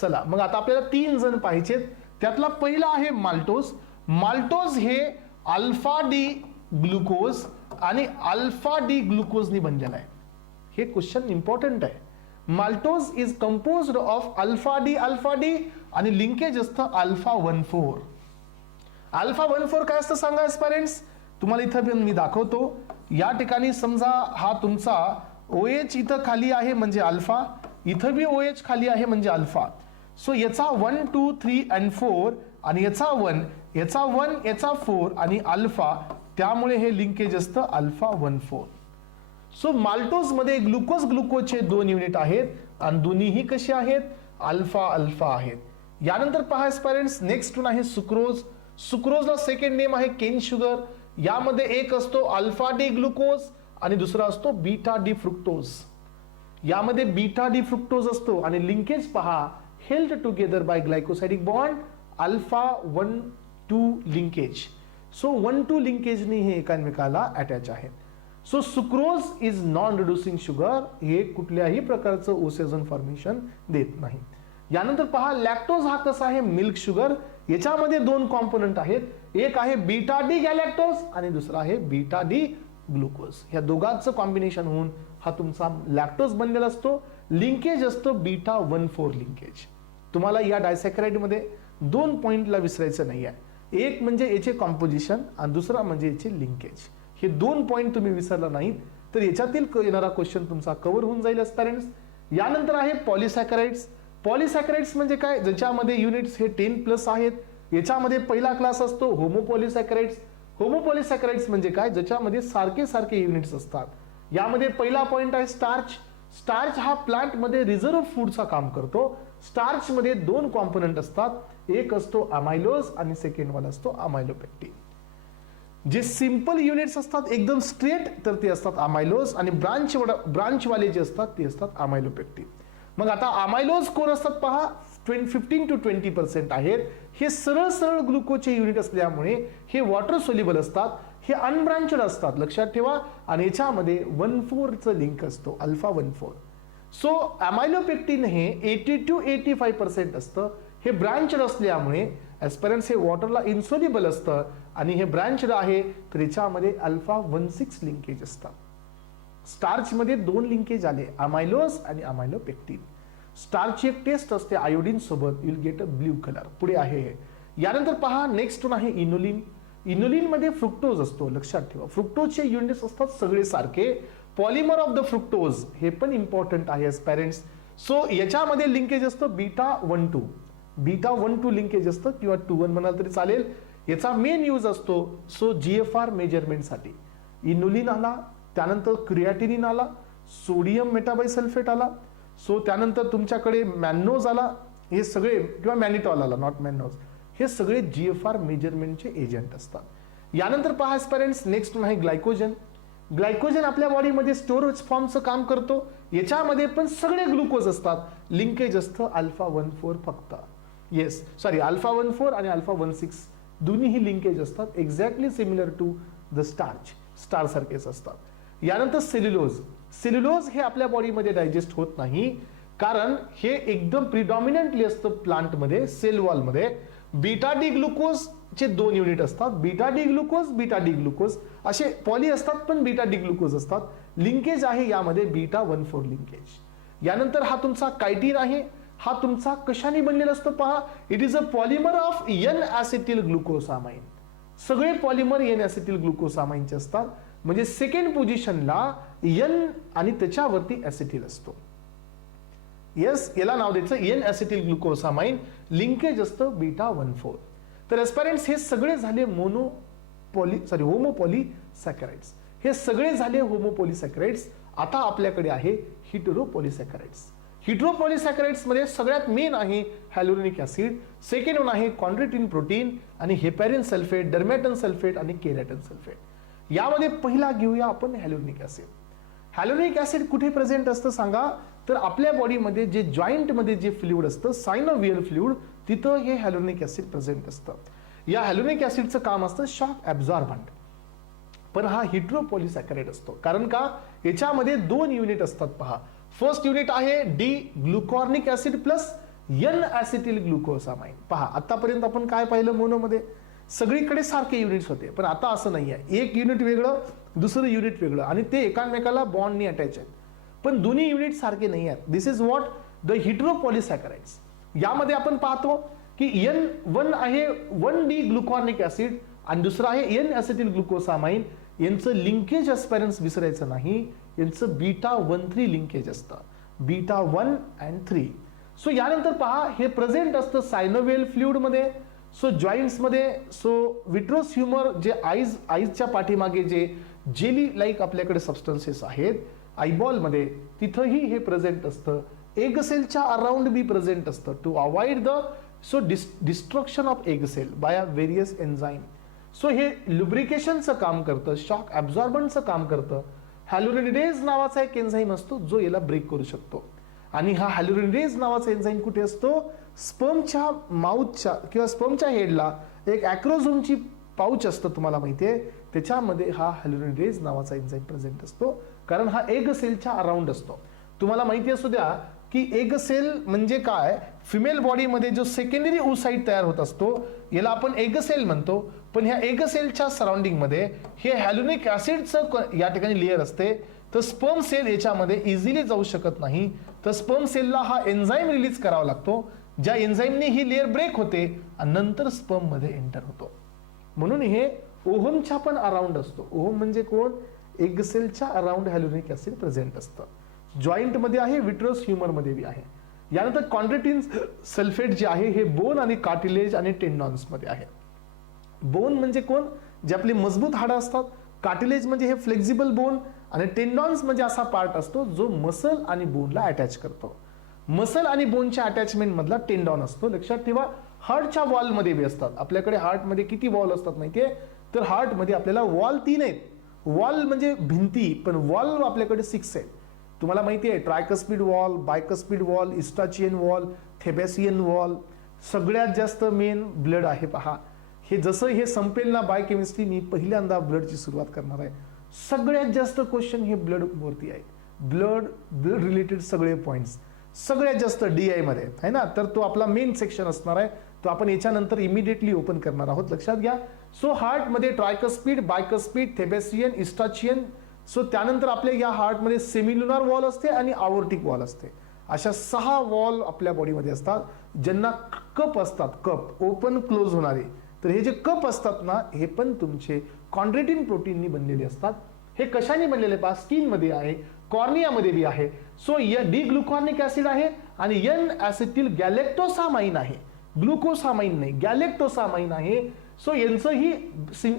चला मग आता आपल्याला 3 जण पाहिजेत. त्यातला पहिला आहे माल्टोज. माल्टोज हे अल्फा डी ग्लुकोज आणि अल्फा डी ग्लुकोजनी बनलेला आहे. हे क्वेश्चन इम्पॉर्टंट आहे. Maltose is composed of alpha D आणि लिंकेज असतं अल्फा 1,4. अल्फा 1,4 काय असतं सांगा ऍस्पिरंट्स, तुम्हाला इथं पण मी दाखवतो. या ठिकाणी समजा हा तुमचा OH इथं खाली आहे म्हणजे अल्फा, इथं बी OH खाली आहे म्हणजे अल्फा. सो याचा 1, 2, 3 आणि 4 आणि याचा 1, याचा 4 आणि अल्फा, त्यामुळे हे लिंकेज असतं अल्फा 1,4. सो माल्टोज मध्ये ग्लुकोजचे 2 युनिट आहेत आणि दोन्हीही कसे आहेत, अल्फा आहेत. यानंतर पहा ऍस्पिरंट्स, नेक्स्ट वन आहे सुक्रोज. सुक्रोजला सेकंड नेम आहे केन शुगर. यामध्ये एक असतो अल्फा डी ग्लुकोज आणि दुसरा असतो बीटा डी फ्रुक्टोज. यामध्ये बीटा डी फ्रुक्टोज असतो आणि लिंकेज पहा, held together by glycosidic bond, alpha 1,2 linkage. So 1,2 लिंकेजनी हे एकमेकाला अटॅच आहेत. So sucrose is non reducing sugar, हे कुठल्याही प्रकारचं ओसेझन फॉर्मेशन देत नाही. यानंतर पहा लॅक्टोज हा कसा आहे, मिल्क शुगर. याच्यामध्ये 2 कॉम्पोनंट आहेत, एक आहे बीटा डी गॅलॅक्टोज आणि दुसरा आहे बीटा डी ग्लुकोज. ह्या दोघांचं कॉम्बिनेशन होऊन हा तुमचा लॅक्टोज बनलेला असतो. लिंकेज असतो बीटा 1,4 लिंकेज. तुम्हाला या डायसॅकराइड मध्ये 2 पॉइंटला विसरायचं नाही आहे, एक म्हणजे याचे कॉम्पोजिशन आणि दुसरा म्हणजे याचे लिंकेज. हे 2 पॉइंट तुम्ही विसरला नाहीत तर याच्यातील येणारा क्वेश्चन तुमचा कव्हर होऊन जाईल ऍस्पिरंट्स. यानंतर आहे पॉलिसॅकराइड्स. पॉलिसॅकराइड्स म्हणजे काय, ज्याच्यामध्ये युनिट्स हे 10+ आहेत. याच्यामध्ये पहिला क्लास असतो होमोपॉलिसॅकराइड्स. होमोपॉलिसॅकराइड्स म्हणजे काय, ज्याच्यामध्ये सारखे युनिट्स असतात. यामध्ये पहिला पॉइंट आहे स्टार्च. स्टार्च हा प्लांट मध्ये रिझर्व्ह फूडचा काम करतो. स्टार्च मध्ये 2 कॉम्पोनंट असतात, एक असतो अमायलोज आणि सेकंड वन असतो अमायलोपेक्टिन. जे सिंपल युनिट्स असतात एकदम स्ट्रेट तर ते असतात अमायलोज आणि ब्रांच वाले जे असतात ते असतात अमायलोपेक्टिन. मग आता अमायलोज कोण असतात पहा, 15 to 20% आहेत. हे सरळ ग्लुकोजचे युनिट असल्यामुळे हे वॉटर सोल्युबल असतात, हे अनब्रांचड असतात लक्षात ठेवा. आणि याच्यामध्ये 1,4चं लिंक असतो, अल्फा 1,4. सो अमायलोपेक्टिन हे 80 to 85% असतं. हे ब्रांचड असल्यामुळे ऍस्पिरंट्स हे वॉटरला इन्सोल्युबल असतं आणि हे ब्रांचड आहे तर याच्यामध्ये अल्फा 1,6 लिंकेज असतात. स्टार्च मध्ये 2 लिंकेज आले, अमायलोज आणि अमायलोपेक्टिन. स्टारची एक टेस्ट असते आयोडीन सोबत, you'll get a blue colour. पुढे आहे हे. यानंतर पहा नेक्स्ट वन आहे इनोलिन. इनोलिन मध्ये फ्रुक्टोज असतो, लक्षात ठेवा. फ्रुक्टोजचे युनिट्स असतात सगळे सारखे. पॉलिमर ऑफ द फ्रुक्टोज हे पण इम्पॉर्टंट आहे पेरेंट्स. सो याच्यामध्ये लिंकेज असतं बीटा 1-2. बीटा 1-2 लिंकेज असतं किंवा 2-1 म्हणाल तरी चालेल. याचा मेन यूज असतो सो GFR मेजरमेंटसाठी. इनोलिन आला, त्यानंतर क्रिएटिनिन आला, सोडियम मेटाबायसल्फेट आला, सो त्यानंतर तुमच्याकडे मॅन्नोज आला, हे सगळे किंवा मॅनिटॉल आला, नॉट मॅन्नोज, हे सगळे GFR मेजरमेंटचे एजंट असतात. यानंतर पहा पेरेंट्स नेक्स्ट आहे ग्लायकोजन. ग्लायकोजन आपल्या बॉडीमध्ये स्टोरेज फॉर्मचं काम करतो. याच्यामध्ये पण सगळे ग्लुकोज असतात. लिंकेज असतं α1-4 फक्त. येस सॉरी, α1-4 आणि α1-6 दोन्हीही लिंकेज असतात. Exactly similar to the starch, starch सारखेच असतात. यानंतर सेल्युलोज. सेल्युलोज हे आपल्या बॉडीमध्ये डायजेस्ट होत नाही, कारण हे एकदम प्रिडॉमिनंटली असतं प्लांटमध्ये, सेल वॉलमध्ये. बीटा डी ग्लुकोज चे 2 युनिट असतात. Beta D glucose, beta D glucose असे पॉली असतात, पण बीटा डी ग्लुकोज असतात. लिंकेज आहे यामध्ये β1-4 लिंकेज. यानंतर हा तुमचा कायटीन आहे. हा तुमचा कशाने बनलेला असतो पहा. It is a polymer of N acetyl glucosamine. सगळे पॉलिमर एन ऍसिटिल ग्लुकोसामाइनचे असतात. म्हणजे सेकंड पोझिशनला एन आणि त्याच्यावरती ऍसिटिल असतो. येस, याला नाव द्यायचं एन ऍसिटिल ग्लुकोसामाइन. लिंकेज असतं β1-4. तर एस्पेरेंट्स हे सगळे झाले होमोपॉलीसॅकराइड्स. हे सगळे झाले होमोपॉलीसॅकराइड्स. आता आपल्याकडे आहे हिटेरोपॉलीसॅकराइड्स. हिटेरोपॉलीसॅकराइड्स मध्ये सगळ्यात मेन आहे हॅलोनिक ऍसिड, सेकंड वन आहे कॉन्ड्रोटिन प्रोटीन आणि हेपॅरिन सल्फेट, डर्मॅटन सल्फेट आणि केराटिन सल्फेट. यामध्ये पहिला घेऊया आपण हॅलोनिक ऍसिड. हॅलोनिक ऍसिड कुठे प्रेझेंट असतं सांगा. तर आपल्या बॉडीमध्ये जे जॉइंट मध्ये जे फ्लुइड असतं, सायनोव्हियल फ्लुइड, तिथं हे हॅलोनिक ऍसिड प्रेझेंट असतं. या हॅलोनिक ऍसिडचं काम असतं शॉक ऍब्झॉर्बंट. पण हा हिटेरोपॉलीसॅकराइड असतो. कारण का, याच्यामध्ये 2 युनिट असतात पहा. फर्स्ट युनिट आहे D ग्लुकॉर्निक acid plus N acetyl ग्लुकोसामाइन. पहा आतापर्यंत आपण काय पाहिलं, मोनोमध्ये सगळीकडे सारखे युनिट्स होते, पण आता असं नाही आहे. एक युनिट वेगळं, दुसरं युनिट वेगळं, आणि ते एकामेकाला बॉन्डनी अटॅच आहेत, पण दोन्ही युनिट सारखे नाही आहेत. दिस इज व्हॉट द हिटेरोपॉलीसॅकराइड्स. यामध्ये आपण पाहतो की N1 आहे 1D ग्लुकॉर्निक ऍसिड आणि दुसरं आहे एन ऍसिटिल ग्लुकोसामाइन. यांचं लिंकेज एस्पेरेंट्स विसरायचं नाही. यांचं β1-3 लिंकेज असतं, β1 and 3. सो यानंतर पहा हे प्रेझेंट असतं सायनोव्हियल फ्लुइड मध्ये, सो जॉइंट्स मध्ये. सो विट्रोस ह्युमर जे आईजच्या पाठीमागे जे जेली लाईक आपल्याकडे सबस्टन्सेस आहेत आयबॉल मध्ये, तिथंही हे प्रेझेंट असतं. एग सेलच्या अराउंड बी प्रेझेंट असतं to avoid the destruction of egg cell by a various enzyme. So हे लुब्रिकेशनचं काम करतं, शॉक ऍब्झॉर्बंटचं काम करतं. हॅलोरिनिडेज नावाचा एक एन्झाईम असतो जो याला ब्रेक करू शकतो. आणि हा हॅलोरिनिडेज नावाचा एन्झाईम कुठे असतो, स्पर्मच्या माउथच्या किंवा स्पर्मच्या हेडला एक ॲक्रोझोमची पाऊच असतं, तुम्हाला माहिती आहे, त्याच्यामध्ये हा हॅलोरिनिडेज नावाचा एन्झाईम प्रेझेंट असतो. कारण हा एग सेलच्या अराउंड असतो. तुम्हाला माहिती असू द्या की एग सेल म्हणजे काय, फिमेल बॉडीमध्ये जो सेकंडरी oocyte तयार होत असतो याला आपण एग सेल म्हणतो. पण ह्या एग सेलच्या सराउंडिंग मध्ये हे हॅलोनिक ऍसिडचं या ठिकाणी लेअर असते. तर स्पर्म सेल याच्यामध्ये इझिली जाऊ शकत नाही. तर स्पर्म सेलला हा एन्झाईम रिलीज करावा लागतो, ज्या एन्झाईमने ही लेअर ब्रेक होते आणि नंतर स्पर्म मध्ये एंटर होतो. म्हणून हे ओहमच्या पण अराउंड असतो. ओहम म्हणजे कोण, एग सेलच्या अराउंड हॅलोनिक ऍसिड प्रेझेंट असतं. जॉइंट मध्ये आहे, विट्रोस ह्युमर मध्ये बी आहे. यानंतर कॉन्ड्रोटिन सल्फेट जे आहे हे बोन आणि कार्टिलेज आणि टेंडॉन्स मध्ये आहे. बोन म्हणजे कोण, जे आपली मजबूत हाडं असतात. कार्टिलेज म्हणजे हे फ्लेक्झिबल बोन आणि टेंडॉन्स म्हणजे असा पार्ट असतो जो मसल आणि बोनला अटॅच करतो. मसल आणि बोनच्या अटॅचमेंट मधला टेंडॉन असतो. लक्षात ठेवा, हार्टच्या वॉलमध्ये बी असतात. आपल्याकडे हार्टमध्ये किती वॉल असतात माहितीये, तर हार्टमध्ये आपल्याला वॉल 3 आहेत. वॉल म्हणजे भिंती, पण वॉल आपल्याकडे 6 आहेत. तुम्हाला माहिती आहे, ट्रायकस्पिड wall, bicuspid wall, इस्टाचियन wall, थेबॅसियन wall. सगळ्यात जास्त मेन ब्लड आहे पहा. हे जसं हे संपेल ना बायोकेमिस्ट्री, मी पहिल्यांदा ब्लडची सुरुवात करणार आहे. सगळ्यात जास्त क्वेश्चन हे ब्लड वरती आहे. ब्लड रिलेटेड सगळे पॉइंट्स सगळ्यात जास्त DI मध्ये आहे ना. तर तो आपला मेन सेक्शन असणार आहे, तो आपण याच्यानंतर इमिडिएटली ओपन करणार आहोत, लक्षात घ्या. So हार्टमध्ये ट्रायकस्पिड, bicuspid, थेबॅसियन, इस्टाचियन. सो त्यानंतर आपल्या या हार्टमध्ये सेमिल्युनर वॉल असते आणि आवर्टिक वॉल असते. अशा 6 वॉल आपल्या बॉडीमध्ये असतात, ज्यांना कप असतात, कप ओपन क्लोज होणारे. तर हे जे कप असतात ना, हे पण तुमचे कॉन्ड्रेटिन प्रोटीननी बनलेले असतात. हे कशाने बनलेले पहा, स्किन मध्ये आहे, कॉर्नियामध्ये बी आहे. सो डी ग्लुकॉनिक ऍसिड आहे आणि एन ऍसिटिल गॅलेक्टोसामाइन आहे. ग्लुकोसामाइन नाही, गॅलेक्टोसामाइन आहे. सो यांचं ही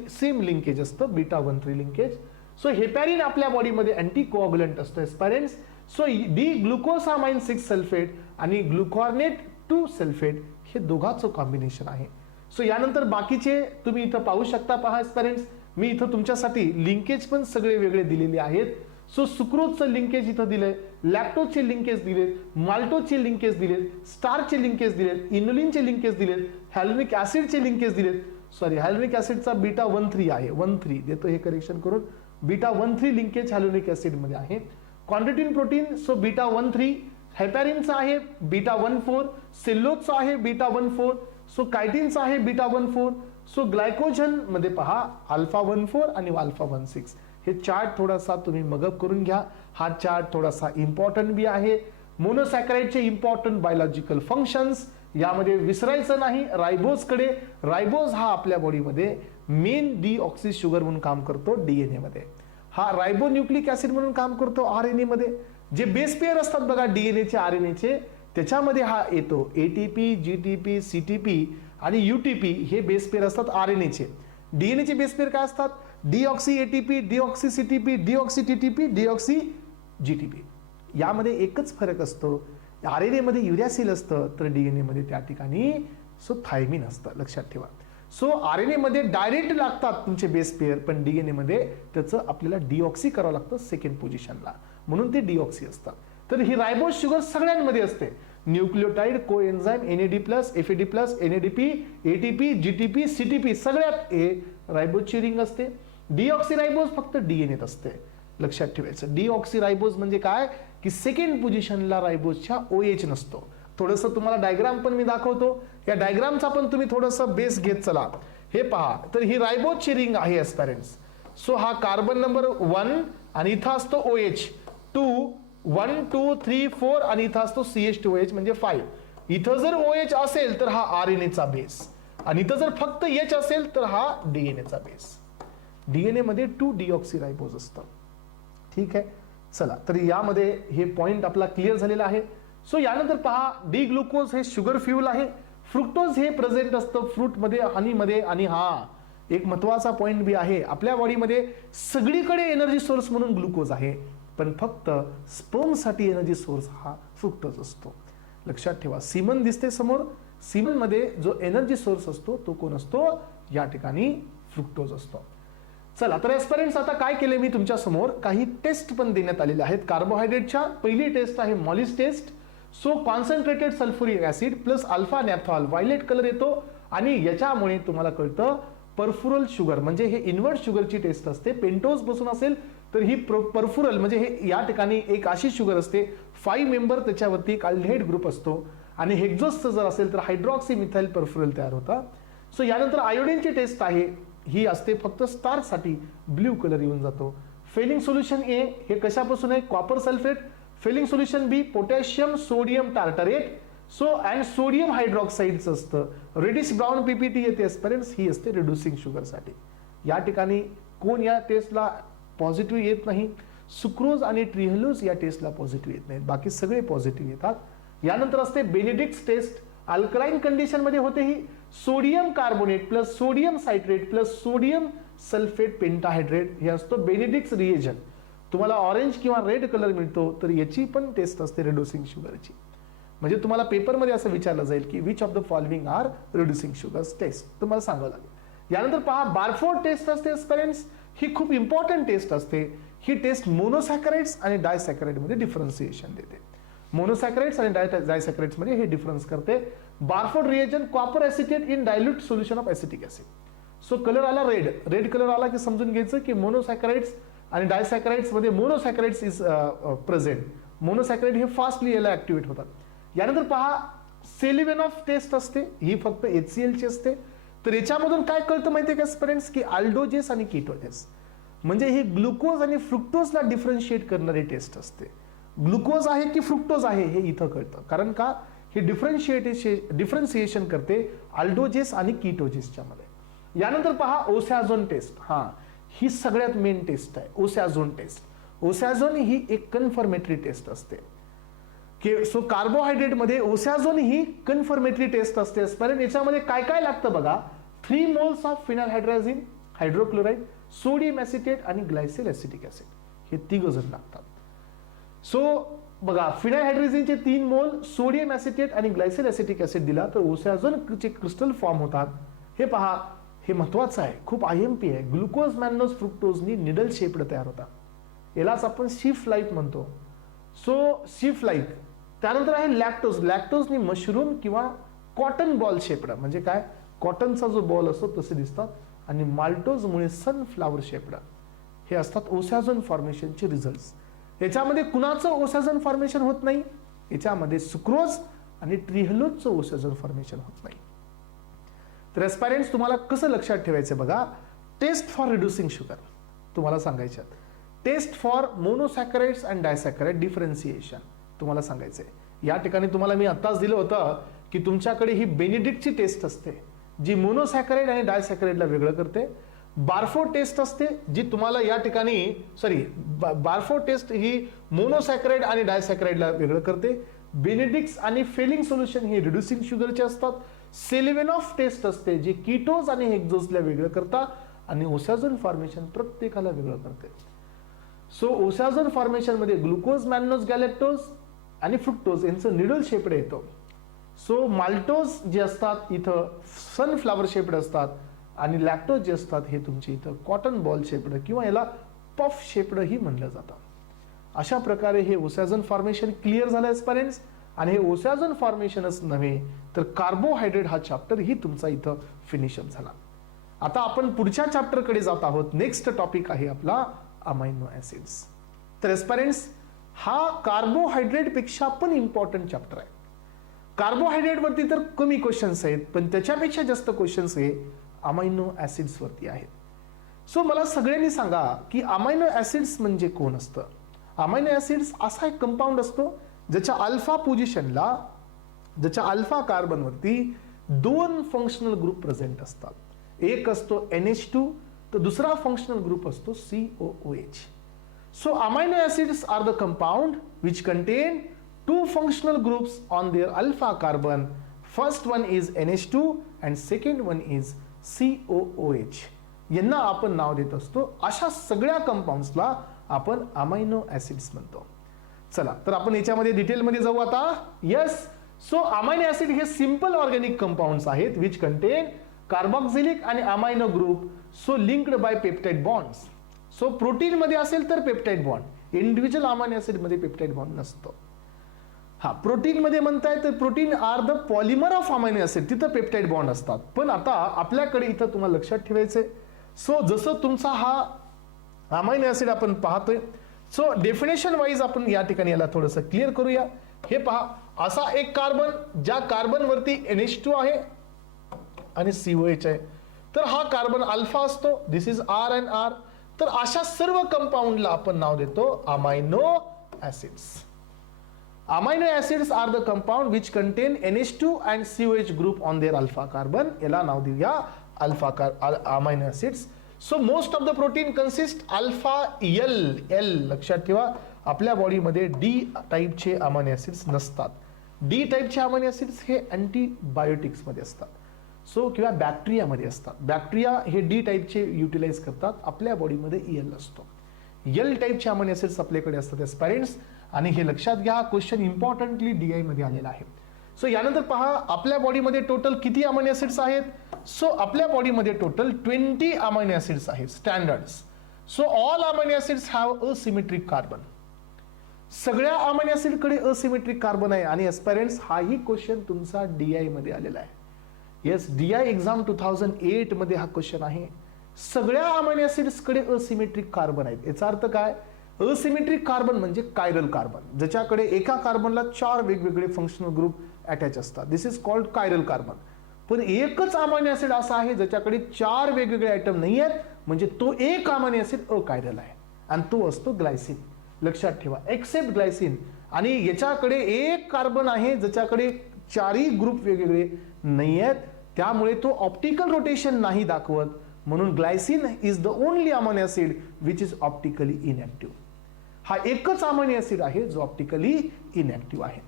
सेम लिंकेज असतं, बीटा 1,3 लिंकेज. सो हेपॅरिन आपल्या बॉडीमध्ये अँटी कोअग्युलंट असतं एस्पायरेंट्स. सो डी ग्लुकोसामाइन 6 सल्फेट आणि ग्लुकॉर्नेट 2 सल्फेट हे दोघांचं कॉम्बिनेशन आहे. सो यानंतर बाकीचे तुम्ही इथं पाहू शकता. पहा एस्पायरेंट्स, मी इथं तुमच्यासाठी लिंकेज पण सगळे वेगळे दिलेले आहेत. सो सुक्रोजचं लिंकेज इथं दिलंय, लॅक्टोजचे लिंकेज दिलेत, माल्टोजचे लिंकेज दिलेत, स्टारचे लिंकेज दिलेत, इन्युलिनचे लिंकेज दिलेत, हॅलोनिक ऍसिडचे लिंकेज दिलेत. सॉरी, हॅलोनिक ऍसिडचा बीटा 1,3 आहे, 1,3 देतो हे करेक्शन करून. बीटा 1,3 लिंकेज हॅलोनिक ऍसिड मध्ये आहे. कॉन्ड्रेटिन प्रोटीन सो बीटा 1,3, हेपॅरिनचा आहे बीटा 1,4, सेल्युलोजचा आहे बीटा 1,4, सो कायटिनचा आहे बीटा 1,4. सो ग्लायकोजन मध्ये पहा अल्फा 1,4 आणि अल्फा 1,6. हे चार्ट थोडासा तुम्ही मगअप करून घ्या. हा चार्ट थोडासा इम्पॉर्टंट बी आहे. मोनोसॅकराइडचे इम्पॉर्टंट बायोलॉजिकल फंक्शन्स यामध्ये विसरायचं नाही. रायबोजकडे, रायबोज हा आपल्या बॉडीमध्ये मेन डीऑक्सी शुगर म्हणून काम करतो डीएनए मध्ये. हा रायबो न्यूक्लिक ऍसिड म्हणून काम करतो आरएनए मध्ये. जे बेस पेअर असतात बघा डीएनएचे आरएनएचे, त्याच्यामध्ये हा येतो. एटीपी, जीटीपी, सीटीपी आणि यूटीपी हे बेस पेअर असतात आरएनएचे. डीएनएचे बेस पेअर काय असतात? Deoxy ATP, deoxy CTP, deoxy TTP, deoxy GTP. यामध्ये एकच फरक असतो, आरएनए मध्ये युरॅसिल असतं तर डीएनए मध्ये त्या ठिकाणी सो थायमिन असतं, लक्षात ठेवा. सो आरएनए मध्ये डायरेक्ट लागतात तुमचे बेस पेअर, पण डीएनए मध्ये त्याचं आपल्याला डीऑक्सी करावं लागतं सेकंड पोझिशनला, म्हणून ते डीऑक्सी असतात. तर ही रायबोज शुगर सगळ्यांमध्ये असते. Nucleotide, coenzyme, NAD+, FAD+, NADP, ATP, GTP, CTP सगळ्यात हे रायबोजची रिंग असते. डीऑक्सीरायबोज फक्त डीएनएत असते, लक्षात ठेवायचं. डीऑक्सीरायबोज म्हणजे काय की सेकंड पोझिशनला रायबोजच्या ओएच नसतो. थोडंसं तुम्हाला डायग्राम पण मी दाखवतो. या डायग्रामचा पण तुम्ही थोडंसं बेस घेत चला. हे पहा, तर ही रायबोजची रिंग आहे एस्पॅरेंट्स. सो हा कार्बन नंबर 1 आणि इथं असतो OH 2, 1 2 3 4 आणि इथं असतो CH2OH म्हणजे 5. इथं जर OH असेल तर हा आरएनएचा बेस आणि इथं जर फक्त H असेल तर हा डीएनएचा बेस. डीएनए मध्ये 2 डीऑक्सीरायबोज असतं. ठीक आहे, चला तर यामध्ये हे पॉइंट आपला क्लिअर झालेला आहे. सो यानंतर पहा, डी ग्लुकोज हे शुगर फ्यूल आहे. फ्रुक्टोज हे प्रेझेंट असतं फ्रूट मध्ये, हनी मध्ये. आणि हा एक महत्वाचा पॉइंट बी आहे, आपल्या बॉडीमध्ये सगळीकडे एनर्जी सोर्स म्हणून ग्लुकोज आहे, पण फक्त स्पर्म साठी एनर्जी सोर्स हा फ्रुक्टोज असतो, लक्षात ठेवा. सीमन दिसते समोर, सीमन मध्ये जो एनर्जी सोर्स असतो तो कोण असतो? या ठिकाणी फ्रुक्टोज असतो. चला तर एस्परेंट्स, आता काय केले मी तुमच्या समोर काही टेस्ट पण देण्यात आलेल्या आहेत कार्बोहायड्रेटच्या. पहिली टेस्ट आहे Molisch test. So concentrated sulphuric acid plus alpha naphthol, violet colour येतो आणि याच्यामुळे तुम्हाला कळतं परफुरल शुगर म्हणजे हे इन्व्हर्ट शुगरची टेस्ट असते. पेंटोज पासून असेल तर ही परफुरल म्हणजे हे या ठिकाणी एक अशी शुगर असते 5 मेंबर, त्याच्यावरती एक अल्डिहाइड ग्रुप असतो आणि हेक्झोसचं जर असेल तर हायड्रॉक्सी मिथाइल परफुरल तयार होता. सो यानंतर आयोडीनची टेस्ट आहे, ही असते फक्त स्टार्च साठी, ब्ल्यू कलर येऊन जातो. फेलिंग सोल्युशन ए हे कशापासून आहे? Copper sulphate. Fehling solution B potassium sodium tartrate. So and sodium हायड्रॉक्साईडचं असतं. रेडिश ब्राऊन पीपीटी येते एस्परेंट्स, ही असते रिड्युसिंग शुगर साठी. या ठिकाणी कोण या टेस्टला पॉझिटिव्ह येत नाही? सुक्रोज आणि ट्रिहलोज या टेस्टला पॉझिटिव्ह येत नाहीत, बाकी सगळे पॉझिटिव्ह येतात. यानंतर असते बेनेडिक्ट टेस्ट, अल्कलाइन कंडिशन मध्ये होते ही. Sodium carbonate plus sodium citrate plus sodium sulphate pentahydrate हे असतो बेनेडिक्ट रिएजन. तुम्हाला ऑरेंज किंवा रेड कलर मिळतो, तर याची पण टेस्ट असते रिड्युसिंग शुगरची. म्हणजे तुम्हाला पेपरमध्ये असं विचारलं जाईल की which of the following are reducing sugars test, तुम्हाला सांगावं लागेल. यानंतर पहा बारफोर्ड टेस्ट असते स्पेरेंट्स, ही खूप इम्पॉर्टंट टेस्ट असते. ही टेस्ट मोनोसॅकराइड्स आणि डायसॅकराइड मध्ये डिफरन्सिएशन देते. मोनोसॅकराइड्स आणि डायसॅकराइड्स मध्ये हे डिफरन्स करते. Barford reagent copper acetate in dilute solution of acetic acid. So colour आला रेड, रेड कलर आला की समजून घ्यायचं की मोनोसॅकराइड्स आणि डायसॅकराइड्स मध्ये मोनोसॅकराइड्स इज प्रेझेंट. मोनोसॅकराइड हे फास्टली याला ऍक्टिव्हेट होतात. यानंतर पहा सेलिवेनॉफ टेस्ट असते, ही फक्त HCl ची असते. तर याच्यामधून काय कळतं माहितीये का स्टुडंट्स की अल्डोजेस आणि कीटोजेस म्हणजे हे ग्लुकोज आणि फ्रुक्टोजला डिफरन्शिएट करणारी टेस्ट असते. ग्लुकोज आहे की फ्रुक्टोज आहे हे इथं कळतं. कारण का, हे डिफरन्शिएशन करते अल्डोजेस आणि कीटोजेसच्या मध्ये. यानंतर पहा ओसॅझोन टेस्ट. हा, ही सगळ्यात मेन टेस्ट आहे ओसॅझोन टेस्ट. ओसॅझोन ही एक कन्फर्मेटरी टेस्ट असते. सो कार्बोहायड्रेट मध्ये ओसॅझोन ही कन्फर्मेटरी टेस्ट असते. कारण याच्यामध्ये काय काय लागतं बघा, 3 moles of phenylhydrazine, hydrochloride, sodium acetate आणि ग्लायसिल ॲसिटिक ॲसिड, हे 3 जण लागतात. सो बघा, फिनाल्हायड्राझिनचे 3 मोल, सोडियम ॲसिटेट आणि ग्लायसिल ॲसिटिक ॲसिड दिला तर ओसॅझोनचे क्रिस्टल फॉर्म होतात. हे पहा, हे महत्वाचं आहे, खूप IMP आहे. ग्लुकोज मॅन्नोज फ्रुक्टोजनी निडल शेप्ड तयार होतात. यालाच आपण शीफ लाईक म्हणतो. So sheath like. त्यानंतर आहे लॅक्टोज. लॅक्टोजनी मशरूम किंवा कॉटन बॉल शेप्ड, म्हणजे काय, कॉटनचा जो बॉल असतो तसे दिसतात. आणि माल्टोजमुळे सनफ्लावर शेप्ड, हे असतात ओसॅझोन फॉर्मेशनचे रिझल्ट्स. याच्यामध्ये कुणाचं ओसॅझोन फॉर्मेशन होत नाही, याच्यामध्ये सुक्रोज आणि ट्रिहलोजचं ओसॅझोन फॉर्मेशन होत नाही. तर एस्पायरंट्स, तुम्हाला कसं लक्षात ठेवायचं बघा, टेस्ट फॉर रिड्युसिंग शुगर तुम्हाला सांगायच्यात, टेस्ट फॉर मोनोसॅकराइड्स अँड डायसॅकराइड डिफरन्सिएशन तुम्हाला सांगायचंय. या ठिकाणी तुम्हाला मी आत्ताच दिलं होतं की तुमच्याकडे ही बेनिडिक्टची टेस्ट असते जी मोनोसॅकराइड आणि डायसॅकराइडला वेगळं करते. बार्फो टेस्ट असते जी तुम्हाला या ठिकाणी बार्फो टेस्ट ही मोनोसॅकराइड आणि डायसॅकराइडला वेगळं करते. बेनिडिक्ट्स आणि फेलिंग सोल्युशन ही रिड्युसिंग शुगरचे असतात. सेलिव्हेनॉफ टेस्ट असते जी कीटोज आणि हेक्झोजला वेगळं करतात आणि ओसॅझोन फॉर्मेशन प्रत्येकाला वेगळं करते. सो ओसॅझोन फॉर्मेशन मध्ये ग्लुकोज, मॅन्नोज, गॅलेक्टोज आणि फ्रुक्टोज यांचं निडल शेप्ड येतो. सो माल्टोज जे असतात इथं सनफ्लावर शेप्ड असतात आणि लॅक्टोज जे असतात हे तुमचे इथं कॉटन बॉल शेप्ड किंवा याला पफ शेप्ड ही म्हणलं जातं. अशा प्रकारे हे ओसॅझोन फॉर्मेशन क्लिअर झालं एस्पायरंट्स. आणि हे ओसॅझोन फॉर्मेशनच नव्हे तर कार्बोहायड्रेट हा चॅप्टर ही तुमचा इथं फिनिशअप झाला. आता आपण पुढच्या चॅप्टरकडे जात आहोत. नेक्स्ट टॉपिक आहे आपला अमायनो ऍसिड्स. तर एस्पायरंट्स, हा कार्बोहायड्रेट पेक्षा पण इम्पॉर्टंट चॅप्टर आहे. कार्बोहायड्रेट वरती तर कमी क्वेश्चन्स आहेत, पण त्याच्यापेक्षा जास्त क्वेश्चन्स हे अमायनो ऍसिड्स वरती आहेत. सो मला सगळ्यांनी सांगा की अमायनो ऍसिड्स म्हणजे कोण असतं. अमायनो ऍसिड्स असा एक कंपाऊंड असतो ज्याच्या अल्फा पोझिशनला, ज्याच्या अल्फा कार्बन वरती 2 फंक्शनल ग्रुप प्रेझेंट असतात. एक असतो NH2 तर दुसरा फंक्शनल ग्रुप असतो COOH. So amino acids are the compound which contain 2 functional groups on their alpha carbon. First one is NH2 and second one is COOH. यांना आपण नाव देत असतो. अशा सगळ्या कंपाऊंड्सला आपण अमायनो ऍसिड्स म्हणतो. चला तर आपण याच्यामध्ये डिटेलमध्ये जाऊ आता. येस, सो अमायनो ऍसिड हे सिंपल ऑर्गॅनिक कंपाऊंड्स आहेत विच कंटेन कार्बॉक्सिलिक आणि amino group, so linked by peptide bonds. So protein मध्ये असेल तर peptide bond, individual amino acid मध्ये पेप्टाइड बॉन्ड नसतो. हा, प्रोटीन मध्ये म्हणताय तर protein are the polymer of amino acid, तिथं पेप्टाइड बॉन्ड असतात. पण आता आपल्याकडे इथं तुम्हाला लक्षात ठेवायचंय. सो जसं तुमचा हा अमायनो ऍसिड आपण पाहतोय, सो डेफिनेशन वाईज आपण या ठिकाणी याला थोडंसं क्लिअर करूया. हे पहा, असा एक कार्बन ज्या कार्बन वरती NH2 आहे आणि COH आहे, तर हा कार्बन अल्फा असतो. This is R and R. तर अशा सर्व कंपाऊंडला आपण नाव देतो amino acids. Amino acids are the compound which contain NH2 and COH group on their alpha carbon. याला नाव देऊया amino acids. So most of the protein consist alpha L. लक्षात ठेवा, आपल्या बॉडीमध्ये D टाईपचे अमायनो ऍसिड्स नसतात. D टाईपचे अमायनो ऍसिड्स हे अँटीबायोटिक्स मध्ये असतात. सो किंवा बॅक्टेरियामध्ये असतात. बॅक्टेरिया हे D टाईपचे युटिलाइज करतात, आपल्या बॉडीमध्ये L असतो. L टाईपचे अमायनो ऍसिड्स आपल्याकडे असतात एस्पायरंट्स. आणि हे लक्षात घ्या, क्वेश्चन इम्पॉर्टंटली DI मध्ये आलेला आहे. सो यानंतर पहा, आपल्या बॉडीमध्ये टोटल किती अमायनो ऍसिड्स आहेत. सो आपल्या बॉडीमध्ये टोटल 20 अमायनो ऍसिड्स आहेत standards. So all amino acids have asymmetric carbon. सगळ्या अमायनो ऍसिड कडे असिमेट्रिक कार्बन आहे. आणि एस्पायरंट्स, हाही क्वेश्चन तुमचा DI मध्ये आलेला आहे. येस, DI एक्झाम 2008 मध्ये हा क्वेश्चन आहे. सगळ्या अमायनो ऍसिड्स कडे असिमेट्रिक कार्बन आहेत. याचा अर्थ काय, असिमेट्रिक कार्बन म्हणजे कायरल कार्बन, ज्याच्याकडे एका कार्बनला 4 वेगवेगळे फंक्शनल ग्रुप अटॅच असतात. दिस इज कॉल्ड कायरल कार्बन. पण एकच अमायनो ऍसिड असा आहे ज्याच्याकडे 4 वेगवेगळे आयटम नाही आहेत, म्हणजे तो एक अमायनो ऍसिड अकायरल आहे आणि तो असतो ग्लायसिन. लक्षात ठेवा, एक्सेप्ट ग्लायसिन. आणि याच्याकडे एक कार्बन आहे ज्याच्याकडे चारही ग्रुप वेगवेगळे नाही आहेत, त्यामुळे तो ऑप्टिकल रोटेशन नाही दाखवत. म्हणून glycine is the only amino acid which is optically inactive. हा एकच अमायनो ऍसिड आहे जो ऑप्टिकली इनएक्टिव्ह आहे.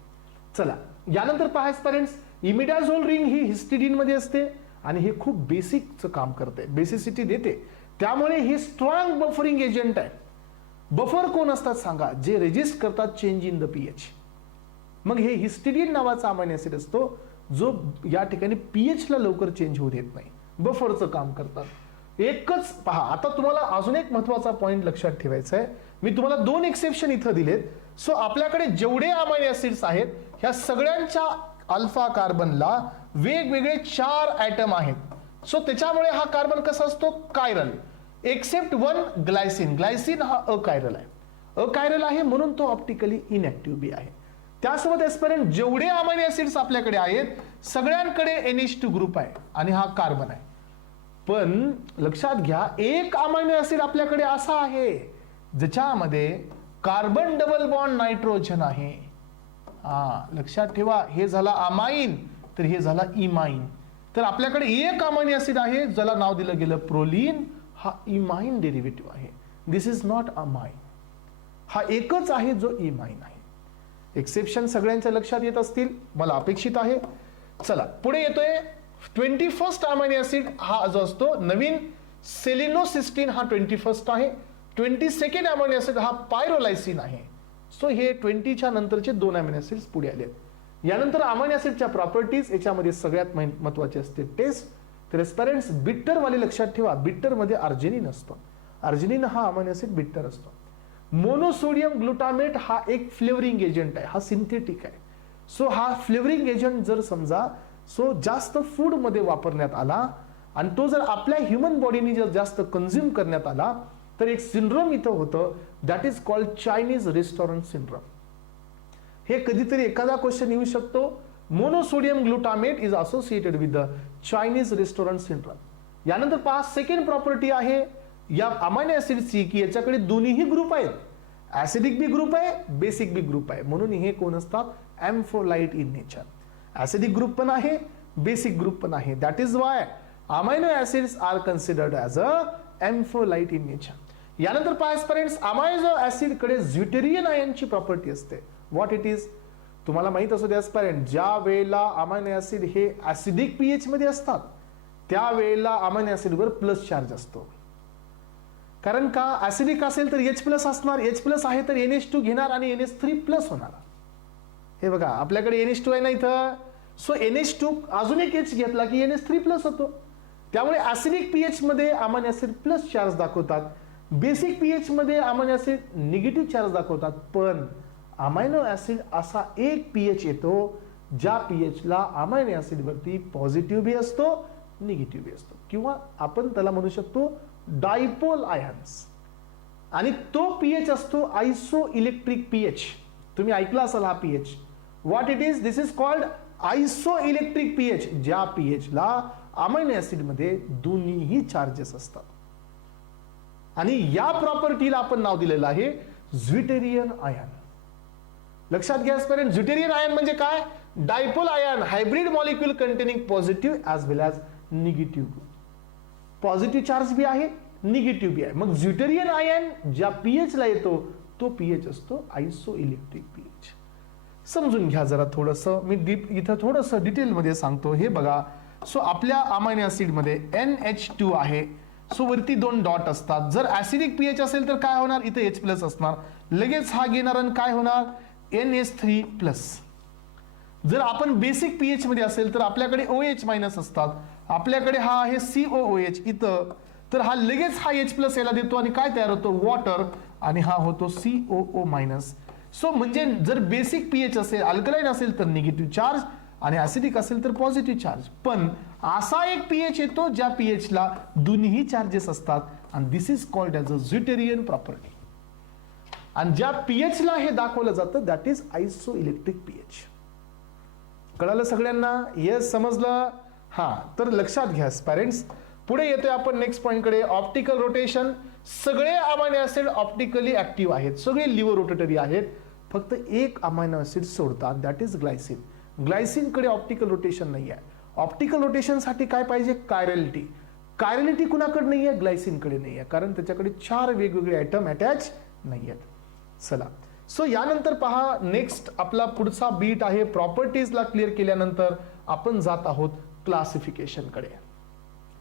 चला यानंतर पहा स्टुडंट्स, इमिडाझोल रिंग ही हिस्टिडीन मध्ये असते आणि हे खूप बेसिकचं काम करते, बेसिसिटी देते. त्यामुळे हे स्ट्रॉंग बफरिंग एजंट आहे. बफर कोण असतात सांगा? जे रेजिस्ट करतात चेंज इन द पीएच. मग हे हिस्टिडीन नावाचा अमायनो ऍसिड असतो जो या ठिकाणी पीएच ला लवकर चेंज होऊ देत नाही, बफरचं काम करतात. एकच पहा, आता तुम्हाला अजून एक महत्वाचा पॉइंट लक्षात ठेवायचा आहे. मी तुम्हाला 2 एक्सेप्शन इथं दिलेत. सो आपल्याकडे जेवढे अमायनो ऍसिड्स आहेत ह्या सगळ्यांच्या अल्फा कार्बनला वेगवेगळे 4 ऍटम आहेत. सो त्याच्यामुळे हा कार्बन कसा असतो? कायरल. Accept 1 Glycine. ग्लायसिन हा अकायरल आहे, अकायरल आहे म्हणून तो ऑप्टिकली इनएक्टिव्ह बी आहे. त्यासोबत एस्पेरंट जेवढे अमायनो ऍसिड्स आपल्याकडे आहेत सगळ्यांकडे NH2 ग्रुप आहे आणि हा कार्बन आहे. पण लक्षात घ्या, एक अमायनो ऍसिड आपल्याकडे असा आहे ज्याच्यामध्ये कार्बन डबल बॉन्ड नायट्रोजन आहे. लक्षात ठेवा, हे झाला अमाइन तर हे झाला इमाइन. तर आपल्याकडे एक अमायनो ऍसिड आहे ज्याला नाव दिलं गेलं प्रोलीन. हा इमाइन डेरिव्हेटिव्ह आहे. दिस इज नॉट अमाइन. हा एकच आहे जो इमाइन आहे. एक्सेप्शन सगळ्यांच्या लक्षात येत असतील, मला अपेक्षित आहे. चला पुढे येतोय 21st अमायनो ऍसिड हा जो असतो नवीन सेलिनोसिस्टीन हा 21st आहे. 22nd अमायनो ऍसिड हा पायरोलायसिन आहे. सो हे 20च्या नंतरचे 2 अमायनो ऍसिड्स पुढे आले. यानंतर अमायनो ऍसिडच्या प्रॉपर्टीज, याच्यामध्ये सगळ्यात महत्वाची असते टेस्ट. तर एस्पेरंट्स बिट्टर वाले लक्षात ठेवा, बिट्टर मध्ये अर्जिनिन असतो. अर्जिनिन हा अमायनो ऍसिड बिट्टर असतो. मोनोसोडियम ग्लुटामेट हा एक फ्लेवरिंग एजंट आहे, हा सिंथेटिक आहे. सो हा फ्लेवरिंग एजंट जर समजा जास्त फूड मध्ये वापरण्यात आला आणि तो जर आपल्या ह्युमन बॉडीने जर जास्त कंझ्युम करण्यात आला तर एक सिंड्रोम इथं होतं, that is called Chinese restaurant syndrome. हे कधीतरी एखादा क्वेश्चन येऊ शकतो. Monosodium glutamate is associated with the Chinese restaurant syndrome. यानंतर पहा, सेकंड प्रॉपर्टी आहे या अमायनो ऍसिडची की याच्याकडे दोन्हीही ग्रुप आहेत, ऍसिडिक बी ग्रुप आहे, बेसिक बी ग्रुप आहे. म्हणून हे कोण असतात? Ampholyte in nature. Acidic group पण आहे, बेसिक ग्रुप पण आहे. That is why amino acids are considered as a ampholyte in nature. यानंतर पहा फ्रेंड्स, अमायनो ऍसिड कडे ज्युटेरियन आयनची प्रॉपर्टी असते. What it is? तुम्हाला माहित असू द्या फ्रेंड्स, ज्या वेळेला अमायनो ऍसिड हे ऍसिडिक पीएच मध्ये असतात त्यावेळेला अमायनो ऍसिड वर प्लस चार्ज असतो. कारण का? ऍसिडिक असेल तर H+ असणार, H+ आहे तर NH2 घेणार आणि NH3+ होणार. हे बघा आपल्याकडे NH2 आहे ना इथं. सो NH2 अजून एक H घेतला की NH3+ होतो. त्यामुळे ऍसिडिक पीएच मध्ये अमायनो ऍसिड प्लस चार्ज दाखवतात, बेसिक पीएच मध्ये अमायनो ऍसिड निगेटिव्ह चार्ज दाखवतात. पण अमायनो ऍसिड असा एक पीएच येतो ज्या पीएच ला अमायनो ऍसिड वरती पॉझिटिव्ह बी असतो, निगेटिव्ह बी असतो, किंवा आपण त्याला म्हणू शकतो डायपोल आयन्स. आणि तो पीएच असतो आयसो इलेक्ट्रिक पीएच. तुम्ही ऐकला असाल हा pH. What it is? This is called isoelectric pH. ज्या पीएच ला अमायनो ऍसिड मध्ये दोन्हीही चार्जेस असतात. आणि या प्रॉपर्टीला आपण नाव दिलेलं आहे ज्युटेरियन आयन. लक्षात घ्या स्टुडंट, ज्युटेरियन आयन म्हणजे काय? Dipole ion, hybrid molecule containing positive as well as negative. Positive charge बी आहे, निगेटिव्ह बी आहे. मग ज्युटेरियन आयन ज्या पीएच ला येतो तो पीएच असतो आयसो इलेक्ट्रिक पीएच. समजून घ्या जरा थोडंसं, मी इथं थोडंसं डिटेलमध्ये सांगतो. हे बघा, सो आपल्या अमायनो ऍसिड मध्ये NH2 आहे. सो वरती 2 डॉट असतात. जर ऍसिडिक पीएच असेल तर काय होणार? इथे H+ असणार, लगेच हा घेणार आणि काय होणार? NH3+. जर आपण बेसिक पीएच मध्ये असेल तर आपल्याकडे OH- असतात. आपल्याकडे हा आहे COOH इथं, तर हा लगेच हा H+ याला देतो आणि काय तयार होतो? वॉटर, आणि हा होतो COO-. सो म्हणजे जर बेसिक पीएच असेल, अल्कलाइन असेल तर निगेटिव्ह चार्ज आणि ऍसिडिक असेल तर पॉझिटिव्ह चार्ज. पण असा एक पीएच येतो ज्या पीएच ला दोन्ही चार्जेस असतात आणि this is called as a zwitterion property. आणि ज्या पीएच ला हे दाखवलं जातं that is isoelectric pH. कळालं सगळ्यांना? येस, समजलं? हा, तर लक्षात घ्या पॅरेंट्स, पुढे येतोय आपण नेक्स्ट पॉइंटकडे, ऑप्टिकल रोटेशन. सगळे अमायनो ऍसिड ऑप्टिकली ऍक्टिव्ह आहेत, सगळे लिव्हर रोटेटरी आहेत, फक्त एक अमायनो ऍसिड सोडतात, that is Glycine. ग्लायसिनकडे optical rotation नाही आहे. ऑप्टिकल रोटेशनसाठी काय पाहिजे? कायरलिटी. कायरलिटी कुणाकडे नाही आहे? ग्लायसिनकडे नाही आहे, कारण त्याच्याकडे 4 वेगवेगळे आयटम अटॅच नाही आहेत. चला, सो यानंतर पहा नेक्स्ट आपला पुढचा बीट आहे. प्रॉपर्टीजला क्लिअर केल्यानंतर आपण जात आहोत क्लासिफिकेशनकडे.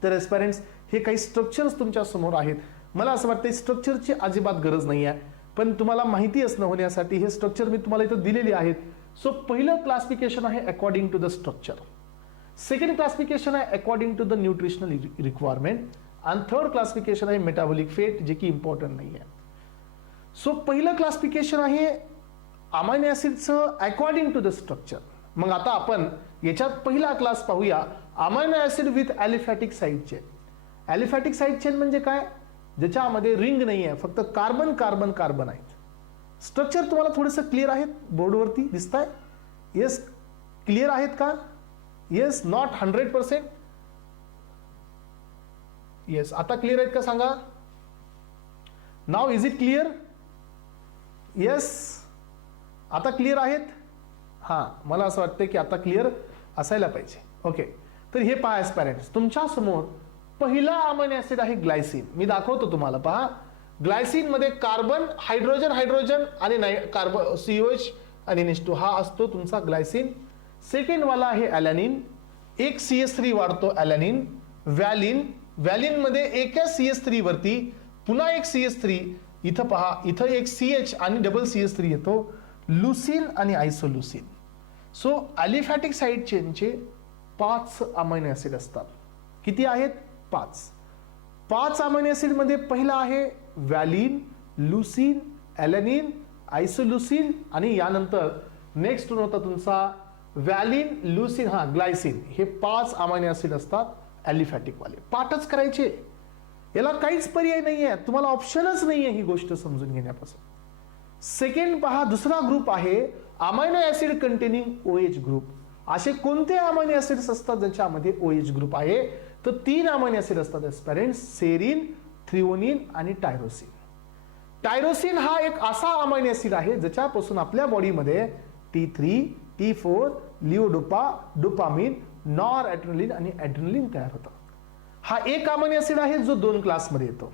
तर एस्पायरंट्स, हे काही स्ट्रक्चर्स तुमच्या समोर आहेत. मला असं वाटतं स्ट्रक्चरची अजिबात गरज नाही आहे, पण तुम्हाला माहिती असणं होण्यासाठी हे स्ट्रक्चर मी तुम्हाला इथं दिलेली आहेत. सो पहिलं क्लासिफिकेशन आहे according to the structure, second classification आहे according to the nutritional requirement, आणि थर्ड क्लासिफिकेशन आहे मेटाबॉलिक फेट, जे की इम्पॉर्टंट नाही आहे. सो पहिलं क्लासिफिकेशन आहे अमायनो ऍसिडचं अकॉर्डिंग टू द स्ट्रक्चर. मग आता आपण याच्यात पहिला क्लास पाहूया, amino acid with aliphatic side chain. Aliphatic side chain म्हणजे काय? ज्याच्यामध्ये रिंग नाही आहे, फक्त कार्बन कार्बन कार्बन आहेत. स्ट्रक्चर तुम्हाला थोडंसं क्लिअर आहेत? बोर्डवरती दिसत आहे? येस, क्लिअर आहेत का? Yes, not 100%? येस, आता क्लिअर आहेत का सांगा? नाव इज इट क्लिअर? येस, आता क्लिअर आहेत? हां, मला असं वाटतं की आता क्लिअर असायला पाहिजे. ओके, तर हे पहा एस्पायरंट्स, तुमच्या समोर पहिला अमायनो ऍसिड आहे ग्लायसिन. मी दाखवतो तुम्हाला, पहा. ग्लायसिन मध्ये कार्बन, हायड्रोजन हायड्रोजन आणि कार्बन COH आणि NH2 हा असतो तुमचा ग्लायसिन. सेकंड वाला आहे ॲलॅनिन, एक CH3 वाढतो ॲलॅनिन. व्हॅलिन, व्हॅलिन मध्ये एका CH3 वरती पुन्हा एक CH3, इथं पहा, इथं एक CH आणि डबल CH3 येतो. लुसिन आणि आयसोलुसिन. सो ॲलिफॅटिक साइड चेनचे 5 अमायनो ऍसिड असतात. किती आहेत? 5 अमायनो ऍसिड मध्ये पहिला आहे व्हॅलिन, लुसिन, ॲलॅनिन, आयसोलुसिन, आणि यानंतर नेक्स्ट होता तुमचा व्हॅलिन, लुसिन, ग्लायसिन. हे 5 अमायनो ऍसिड असतात ॲलिफॅटिक वाले. पाठच करायचे, याला काहीच पर्याय नाही आहे, तुम्हाला ऑप्शनच नाही आहे ही गोष्ट समजून घेण्यापासून. सेकंड पहा, दुसरा ग्रुप आहे amino acid containing OH group. असे कोणते अमायनो ऍसिड्स असतात ज्याच्यामध्ये OH ग्रुप आहे? तर 3 अमायनो ऍसिड असतात एस्पायरंट्स, सेरिन, थ्रिओनिन आणि टायरोसिन. टायरोसिन हा एक असा अमायनो ऍसिड आहे ज्याच्यापासून आपल्या बॉडीमध्ये T3, T4, लिओडोपा, डोपामिन, नॉर ॲड्रेनलिन आणि ॲड्रेनलिन तयार होतं. हा एक अमायनो ऍसिड आहे जो 2 क्लासमध्ये येतो.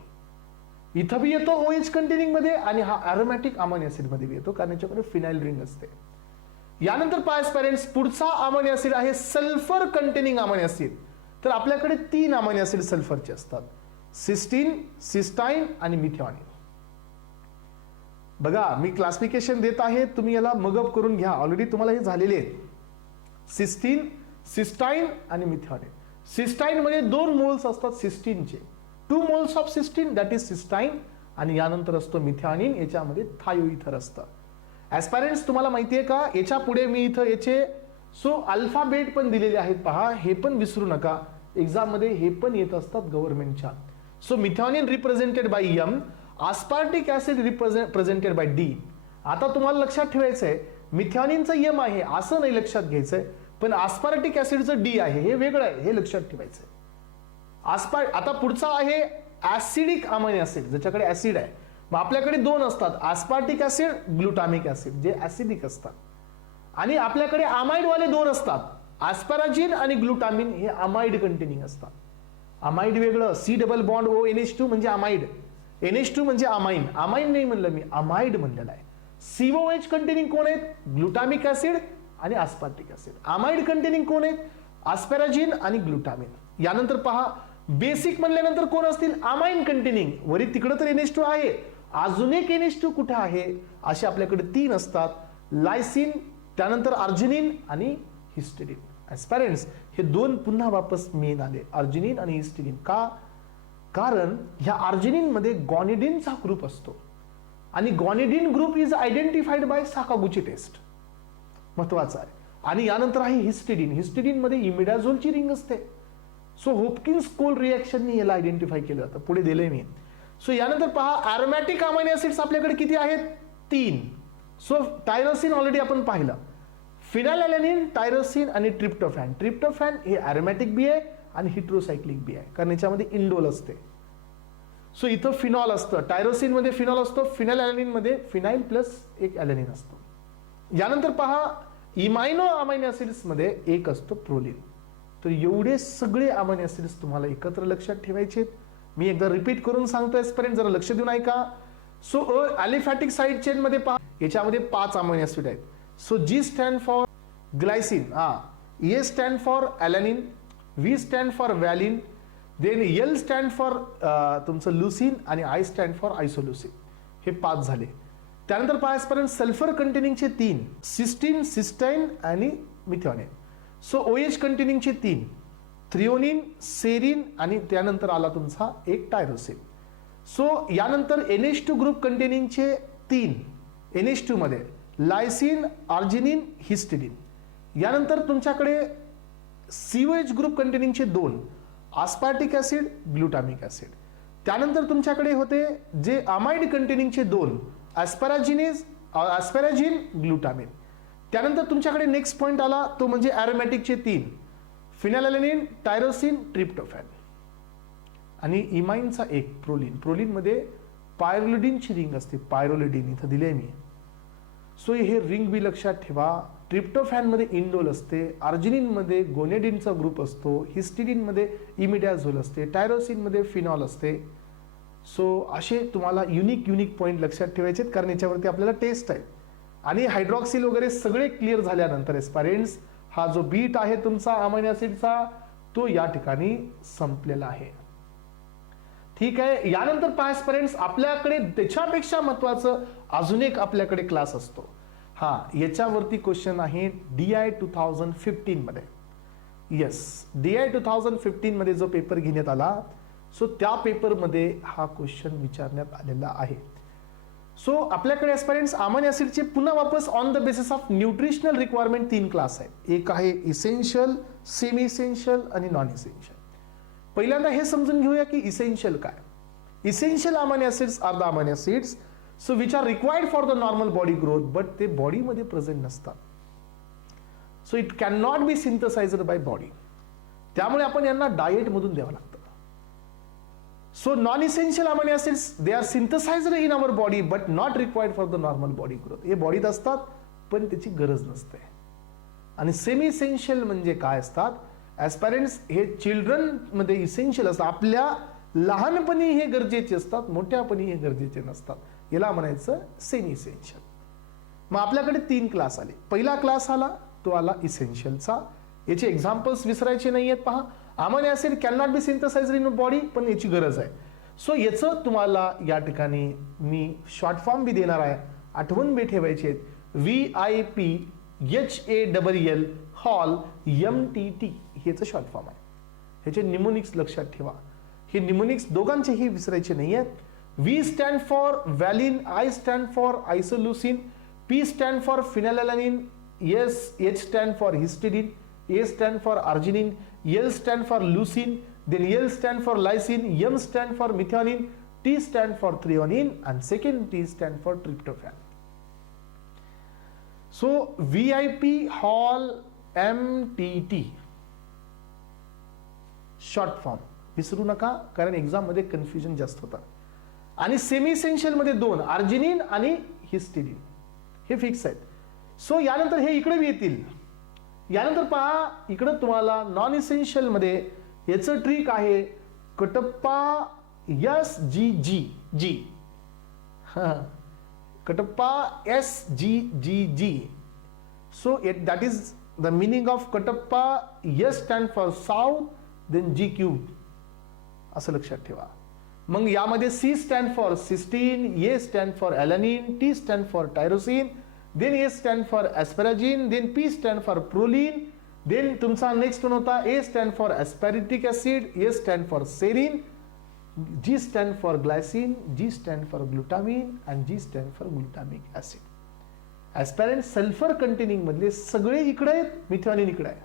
इथं बी येतो OH कंटेनिंग मध्ये, आणि हा अरोमॅटिक अमायनो ऍसिड मध्ये बी येतो, कारण याच्याकडे फिनाइल रिंग असते. यानंतर पास पेरेंट्स, पुढचा अमायनो ऍसिड आहे सल्फर कंटेनिंग अमायनो ऍसिड. तर आपल्याकडे 3 अमायनो ऍसिड सल्फरचे असतात, सिस्टीन, सिस्टाइन आणि मिथेऑनिन. बघा, मी क्लासिफिकेशन देत आहे, तुम्ही याला मगअप करून घ्या, ऑलरेडी तुम्हाला हे झालेले आहेत. सिस्टीन, सिस्टाइन आणि मिथेऑनिन. सिस्टाइन मध्ये 2 मोल्स असतात सिस्टीनचे, 2 moles of cysteine, that is cystine, आणि यानंतर असतो मिथेऑनिन, याच्यामध्ये थायोइथर असतं. ऍस्पायरंट्स, तुम्हाला माहितीये का, याच्या पुढे मी इथं याचे अल्फाबेट पण दिलेले आहेत, पहा, हे पण विसरू नका, एक्झाम मध्ये हे पण येत असतात गव्हर्नमेंटच्या. So methionine represented by M, aspartic acid represented by D. आता तुम्हाला लक्षात ठेवायचं आहे, मिथेऑनिनचं M आहे असं नाही लक्षात घ्यायचंय, पण aspartic ऍसिडचं D आहे, हे वेगळं आहे, हे लक्षात ठेवायचंय. आता पुढचा आहे ऍसिडिक अमायनो ऍसिड, ज्याच्याकडे ऍसिड आहे. मग आपल्याकडे 2 असतात, aspartic ऍसिड, ग्लुटामिक ऍसिड, जे ऍसिडिक असतात. आणि आपल्याकडे अमाइड वाले 2 असतात, ऍस्पॅराजिन आणि ग्लुटामिन, हे अमाइड कंटेनिंग असतात. अमाइड वेगळं, C double bond O NH2 म्हणजे अमाइड, NH2 म्हणजे अमाइन. अमाइन नाही म्हणलं मी, अमाइड म्हणलेलं आहे. COH कंटेनिंग कोण आहेत? ग्लुटामिक ऍसिड आणि aspartic ऍसिड. अमाइड कंटेनिंग कोण आहेत? ऍस्पॅराजिन आणि ग्लुटामिन. यानंतर पहा, बेसिक म्हणल्यानंतर कोण असतील? Amine containing. वरी तिकडं तर NH2 आहे, अजून एक NH2 कुठे आहे? असे आपल्याकडे 3 असतात, लायसिन, त्यानंतर अर्जिनिन आणि हिस्टिडिन. ऍस्पायरंट्स, हे 2 पुन्हा वापस मेन आले, अर्जिनिन आणि हिस्टिडिन. का? कारण ह्या अर्जिनिन मध्ये गॉनिडिनचा ग्रुप असतो, आणि guanidine group is identified by Sakaguchi test, महत्वाचा आहे. आणि यानंतर आहे हिस्टिडिन. हिस्टिडिन मध्ये इमिडाझोलची रिंग असते. सो होपकिन्स कोल रिएक्शनने याला आयडेंटिफाय केलं जातं, पुढे दिलंय मी. सो यानंतर पहा, अरोमॅटिक अमायनो ऍसिड्स आपल्याकडे किती आहेत? 3. सो टायरोसिन ऑलरेडी आपण पाहिलं, फिनाइलॅलॅनिन, टायरोसिन आणि ट्रिप्टोफॅन. ट्रिप्टोफॅन हे अरोमॅटिक बी आहे आणि हेटेरोसायक्लिक बी आहे, कारण याच्यामध्ये इंडोल असते. सो इथं फिनॉल असतं, टायरोसिन मध्ये फिनॉल असतो, फिनाइल ॲलेनिन मध्ये फिनाइल प्लस एक ॲलेनिन असतो. यानंतर पहा इमायनो अमायनो ऍसिड्स मध्ये एक असतो प्रोलिन. तर एवढे सगळे अमायनो ऍसिड्स तुम्हाला एकत्र लक्षात ठेवायचे. मी एकदा रिपीट करून सांगतो एस्पिरंट, जरा लक्ष देऊन ऐका. सो अलिफॅटिक साइड चेन मध्ये पहा, याच्यामध्ये 5 अमायनो ऍसिड आहेत. So G stand for glycine, A stand for alanine, V stand for valine, then L stand for तुमचं लुसिन आणि आय स्टँड फॉर आयसोल्युसिन. हे 5 झाले. त्यानंतर पाहायपर्यंत सल्फर कंटेनिंगचे 3, सिस्टीन, सिस्टाइन आणि मिथेनॉल. सो OH कंटेनिंगचे 3, थ्रिओनिन, सेरिन आणि त्यानंतर आला तुमचा एक टायरोसिन. सो यानंतर NH2 ग्रुप कंटेनिंगचे 3, NH2 मध्ये लायसिन, आर्जिनिन, हिस्टिडिन. यानंतर तुमच्याकडे COH ग्रुप कंटेनिंगचे 2, आस्पार्टिक ऍसिड, ग्लुटामिक ऍसिड. त्यानंतर तुमच्याकडे होते जे अमाइड कंटेनिंगचे 2, ॲस्पॅराजिन, ग्लुटामिन. त्यानंतर तुमच्याकडे नेक्स्ट पॉइंट आला तो म्हणजे ॲरोमॅटिकचे 3, फिनाइलॅलेनिन, टायरोसिन, ट्रिप्टोफॅन. आणि इमाइनचा एक प्रोलिन. प्रोलिन मध्ये पायरोलिडिनची रिंग असते, पायरोलिडिन इथं दिले मी. सो हे रिंग बी लक्षात ठेवा. ट्रिप्टोफॅन मध्ये इंडोल असते, आर्जिनिन मध्ये गोनेडिनचा ग्रुप असतो, हिस्टिडिन मध्ये इमिडॅझोल असते, टायरोसिन मध्ये फिनॉल असते. सो असे तुम्हाला युनिक पॉइंट लक्षात ठेवायचे आहेत, कारण याच्यावरती आपल्याला टेस्ट आहे. आणि हायड्रॉक्सिल वगैरे सगळे क्लिअर झाल्यानंतर एस्पारेंट्स हा जो बीट आहे तुमचा अमायनो ऍसिडचा तो या ठिकाणी संपलेला आहे. ठीक आहे. यानंतर पायस्परेंट्स आपल्याकडे त्याच्यापेक्षा महत्वाचं अजून एक आपल्याकडे क्लास असतो. याच्यावरती क्वेश्चन आहे DI 2015 मध्ये. येस, DI 2015 मध्ये जो पेपर घेण्यात आला, सो त्या पेपरमध्ये हा क्वेश्चन विचारण्यात आलेला आहे. सो आपल्याकडे एस्पायरंट्स अमायनो ऍसिडचे पुन्हा वापस on the basis of nutritional requirement 3 class आहेत. एक आहे इसेन्शियल, सेमी इसेन्शियल आणि नॉन इसेन्शियल. पहिल्यांदा हे समजून घेऊया की इसेन्शियल काय. Essential amino acids are the amino acids so which are required for the normal body growth, but ते बॉडीमध्ये प्रेझेंट नसतात. So it can not be synthesized by body. त्यामुळे आपण यांना डाएट मधून द्यावं लागतं. So non essential amino acids they are synthesized in our body but not required for the normal body growth. हे बॉडीत असतात पण त्याची गरज नसते. आणि सेमी इसेन्शियल म्हणजे काय असतात ऍस्पायरंट्स, हे चिल्ड्रन मध्ये इसेन्शियल असतात. आपल्या लहानपणी हे गरजेचे असतात, मोठ्यापणी हे गरजेचे नसतात. याला म्हणायचं सेमी इसेन्शियल. मग आपल्याकडे 3 क्लास आले. पहिला क्लास आला तो आला इसेन्शियलचा. याचे एक्झाम्पल्स विसरायचे नाहीयेत. पहा, amino acid can not be synthesized in body, पण याची गरज आहे. सो याचं तुम्हाला या ठिकाणी मी शॉर्ट फॉर्म बी देणार आहे, आठवण बी ठेवायची आहेत. VIPHALL हॉल MTT हेच शॉर्ट फॉर्म आहे. ह्याचे निमोनिक्स लक्षात ठेवा. हे निमोनिक्स दोघांचेही विसरायचे नाही आहेत. V stand for valine, I stand for isoleucine, P stand for phenylalanine, H stand for histidine, A stand for arginine, L stand for leucine, then L stand for lysine, M stand for methionine, T stand for threonine and second T stand for tryptophan. So VIP hall MTT short form विसरू नका, कारण एक्झाम मध्ये कन्फ्युजन जास्त होतं. आणि सेमी इसेन्शियल मध्ये 2 आर्जिनिन आणि हिस्टिडिन हे फिक्स आहेत. सो यानंतर हे इकडे येतील. यानंतर पहा, इकडे तुम्हाला नॉन इसेन्शियल मध्ये याचं ट्रिक आहे Kattappa SGGG. Kattappa SGGG. So that is the meaning of Kattappa. S stand for south, then G cube. असं लक्षात ठेवा. मग यामध्ये C stand for cysteine, A stand for alanine, T stand for tyrosine, then A stand for asparagine, then P stand for proline, then तुमचा नेक्स्ट वन होता A stand for aspartic acid, A stand for serine, G stand for glycine, G stand for glutamine and G stand for glutamic acid. Aspirant sulphur containing मधले सगळे इकडे आहेत, मिथेनिन इकडे आहे.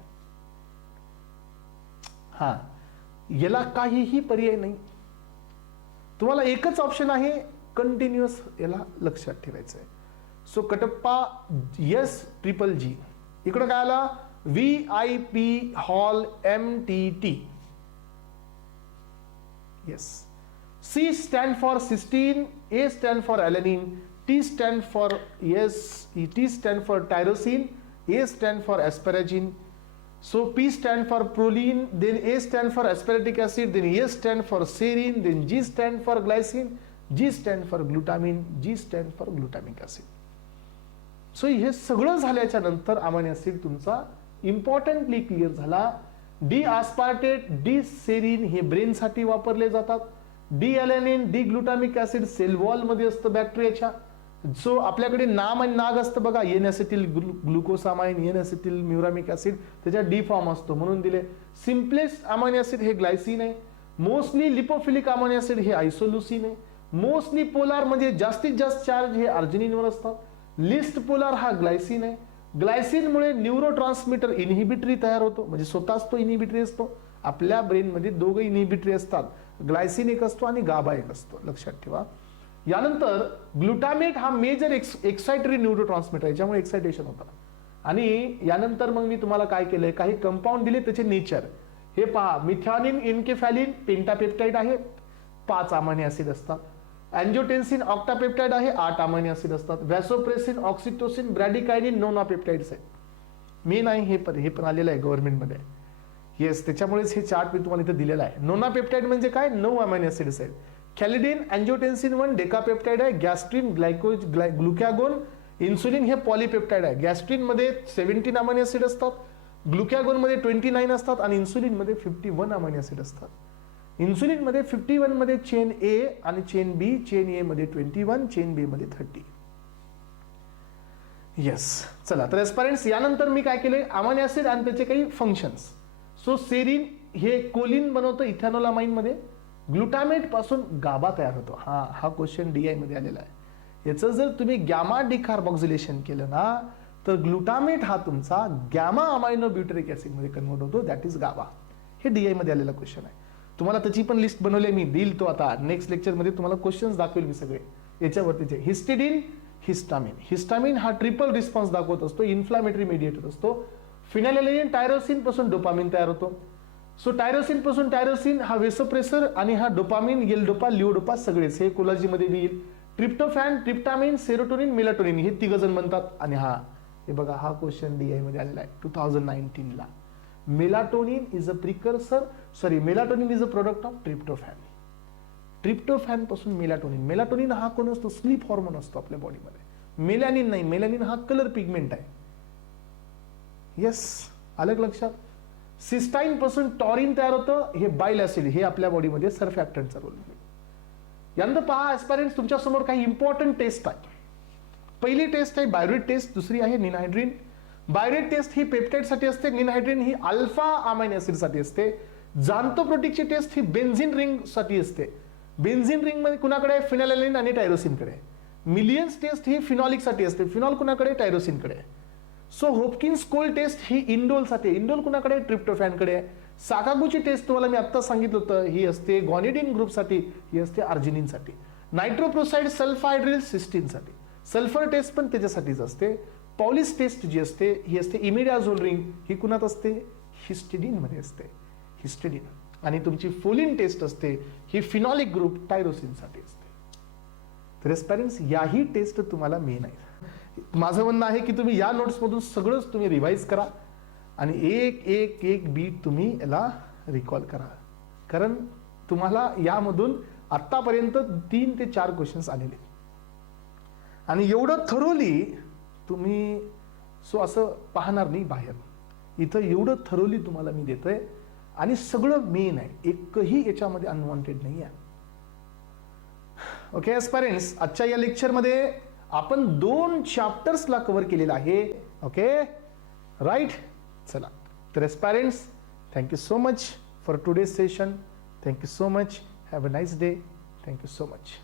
याला काहीही पर्याय नाही. तुम्हाला एकच ऑप्शन आहे कंटिन्युअस, याला लक्षात ठेवायचं आहे. So Kattappa SGGG. इकडे काय आला VIP hall MTT. Yes. C stand for cysteine, A stand for alanine, T stand for T stand for tyrosine, A stand for asparagine. So P stand for proline, then A stand for aspartic acid, then S stand for serine, then G stand for glycine, G stand for glutamine, G stand for glutamic acid. So हे सगळं झाल्याच्या नंतर अमायनो ऍसिड तुमचा इम्पॉर्टंटली क्लिअर झाला. डी आस्पार्टेट, डी सेरीन हे ब्रेन साठी वापरले जातात. D alanine, D glutamic acid cell wall मध्ये असतं बॅक्टेरियाच्या. सो आपल्याकडे नाम आणि नाग असतं बघा, एन ऍसिटिल ग्लुकोसामाइन, एन ऍसिटिल म्युरामिक ऍसिड, त्याच्या डी फॉर्म असतो म्हणून दिले. सिम्पलेस्ट अमायनो ऍसिड हे ग्लायसिन आहे. मोस्टली लिपोफिलिक अमायनो ऍसिड हे आयसोल्युसिन आहे. मोस्टली पोलार म्हणजे जास्तीत जास्त चार्ज हे अर्जिनिनवर असतात. लिस्ट पोलार हा ग्लायसिन आहे. ग्लायसिनमुळे न्यूरो ट्रान्समीटर इनहिबिटरी तयार होतो, म्हणजे स्वतःच तो इनहिबिटरी असतो. आपल्या ब्रेनमध्ये दोघं इनहिबिटरी असतात, ग्लायसिन एक असतो आणि गाबा एक असतो, लक्षात ठेवा. यानंतर ग्लुटामेट हा मेजर एक्साइटरी न्यूरो ट्रान्समीटर, याच्यामुळे एक्साइटेशन होतं. आणि यानंतर मग मी तुम्हाला काय केलंय, काही कंपाऊंड दिले त्याचे नेचर हे पहा. मिथॅनिन, इनकेफॅलिन पेंटापेप्टाइड आहे, 5 अमायनो ऍसिड असतात. अँजिओटेन्सिन ऑक्टापेप्टाइड आहे, 8 अमायनो ऍसिड असतात. व्हॅसोप्रेसिन, ऑक्सिटोसिन, ब्रॅडिकायनिन, नोनापेप्टाइड्स आहेत. मेन आहे हे पण आलेलं आहे गव्हर्नमेंटमध्ये. येस, त्याच्यामुळेच हे चार्ट मी तुम्हाला इथे दिलेला आहे. नोनापेप्टाइड म्हणजे काय, 9 अमायनो ऍसिड्स आहेत. कॅलिडिन, अँजिओटेन्सिन 1 डेकापेप्टाइड आहे. गॅस्ट्रिन, ग्लुकॅगोन, इन्सुलिन हे पॉलीपेप्टाइड आहे. गॅस्ट्रिन मध्ये 17 अमायनो ऍसिड असतात, ग्लुकॅगोन मध्ये 29 असतात आणि इन्सुलिन मध्ये 51 अमायनो ऍसिड असतात. इन्सुलिन मध्ये 51 मध्ये चेन ए आणि चेन बी, चेन ए मध्ये 21, चेन बी मध्ये 30. येस, चला तर एस्पायरंट्स, यानंतर मी काय केले, अमायनो ऍसिड आणि त्याचे काही फंक्शन्स. सो सेरीन हे कोलिन बनवतं इथॅनोलामाइन मध्ये. ग्लुटामेट पासून गाबा तयार होतो. हा क्वेश्चन डीआय मध्ये आलेला आहे. याचं जर तुम्ही गॅमा डिकार्बॉक्सिलेशन केलं ना, तर ग्लुटामेट हा तुमचा गॅमा अमायनो ब्युटेरिक ऍसिड मध्ये कन्वर्ट होतो, दॅट इज गाबा. हे डीआय मध्ये आलेला क्वेश्चन आहे. तुम्हाला त्याची पण लिस्ट बनवली मी, देईल तो आता नेक्स्ट लेक्चर मध्ये तुम्हाला क्वेश्चन्स दाखवेल मी सगळे याच्यावरतीचे. Histidine, histamine. हिस्टामिन हा ट्रिपल रिस्पॉन्स दाखवत असतो, इन्फ्लामेटरी मेडिएटर असतो. फिनाइलॅलानिन, टायरोसिन पासून डोपामिन तयार होतो. सो टायरोसिन पासून टायरोसिन हा वेसोप्रेसर आणि हा डोपामिन, येलडोपा, लिओडोपा सगळेच हे कोलॉजी मध्ये येईल. ट्रिप्टोफॅन, ट्रिप्टामिन, सेरोटोनिन, मेलाटोनिन हे 3 जण बनतात. आणि हे बघा, हा क्वेश्चन डीआय मध्ये आलेला आहे 2019 ला. Melatonin is a melatonin is a product of tryptophan. Tryptophan पासून मेलाटोनिन. मेलाटोनिन हा कोण असतो, स्लीप हॉर्मोन असतो आपल्या बॉडीमध्ये. मेलॅनिन नाही, मेलॅनिन हा कलर पिगमेंट आहे. येस, आलं लक्षात. सिस्टाइन पासून टॉरिन तयार होतं, हे बाइल ऍसिड, हे आपल्या बॉडीमध्ये सरफॅक्टंटचा रोल. यानंतर पहा एस्पायरंट्स, तुमच्या समोर काही इम्पॉर्टंट टेस्ट आहे. पहिली टेस्ट आहे बायोरेट टेस्ट, दुसरी आहे निनहायड्रिन. बायोरेट टेस्ट ही पेप्टाइड साठी असते, निनहायड्रिन ही अल्फा अमायनो ऍसिड साठी असते. झांतोप्रोटिकची टेस्ट ही बेन्झिन रिंग साठी असते. बेन्झिन रिंग मध्ये कुणाकडे, फिनाइलॅलानिन आणि टायरोसिन कडे. मिलियन्स टेस्ट ही फिनॉलिक साठी असते, फिनॉल कुणाकडे, टायरोसिन कडे. सो होपकिन्स कोल टेस्ट ही इंडोल साठी, इंडोल कुणाकडे, ट्रिप्टोफॅन कडे. साकागुची टेस्ट तुम्हाला मी आता सांगितलं होतं, ही असते गॉनिडिन ग्रुप साठी, ही असते अर्जिनिन साठी. नायट्रोप्रोसाइड सल्फाहायड्रिल सिस्टीन साठी. सल्फर टेस्ट पण त्याच्यासाठीच असते. पॉलिस टेस्ट जी असते ही असते इमिडाझोल रिंग, ही कुणात असते, हिस्टिडिन मध्ये असते, हिस्टिडिन. आणि तुमची फोलिन टेस्ट असते ही फिनॉलिक ग्रुप टायरोसिन साठी असते. तर एस्पायरंट्स, याही टेस्ट तुम्हाला मेन आहे. माझं म्हणणं आहे की तुम्ही या नोट्स मधून सगळंच तुम्ही रिवाइज करा आणि एक बीट तुम्ही याला रिकॉल करा, कारण तुम्हाला यामधून आतापर्यंत 3 ते 4 क्वेश्चन्स आलेले. आणि एवढं थरोली तुम्ही असं पाहणार नाही बाहेर. इथं एवढं थरोली तुम्हाला मी देतोय आणि सगळं मेन आहे, एकही याच्यामध्ये अनवॉन्टेड नाही आहे. ओके एस्पायरंट्स, आजच्या या लेक्चरमध्ये आपण 2 चॅप्टर्सला कव्हर केलेलं आहे. ओके राईट, चला तर aspirants, thank you so much for today's session. Thank you so much. Have a nice day. Thank you so much.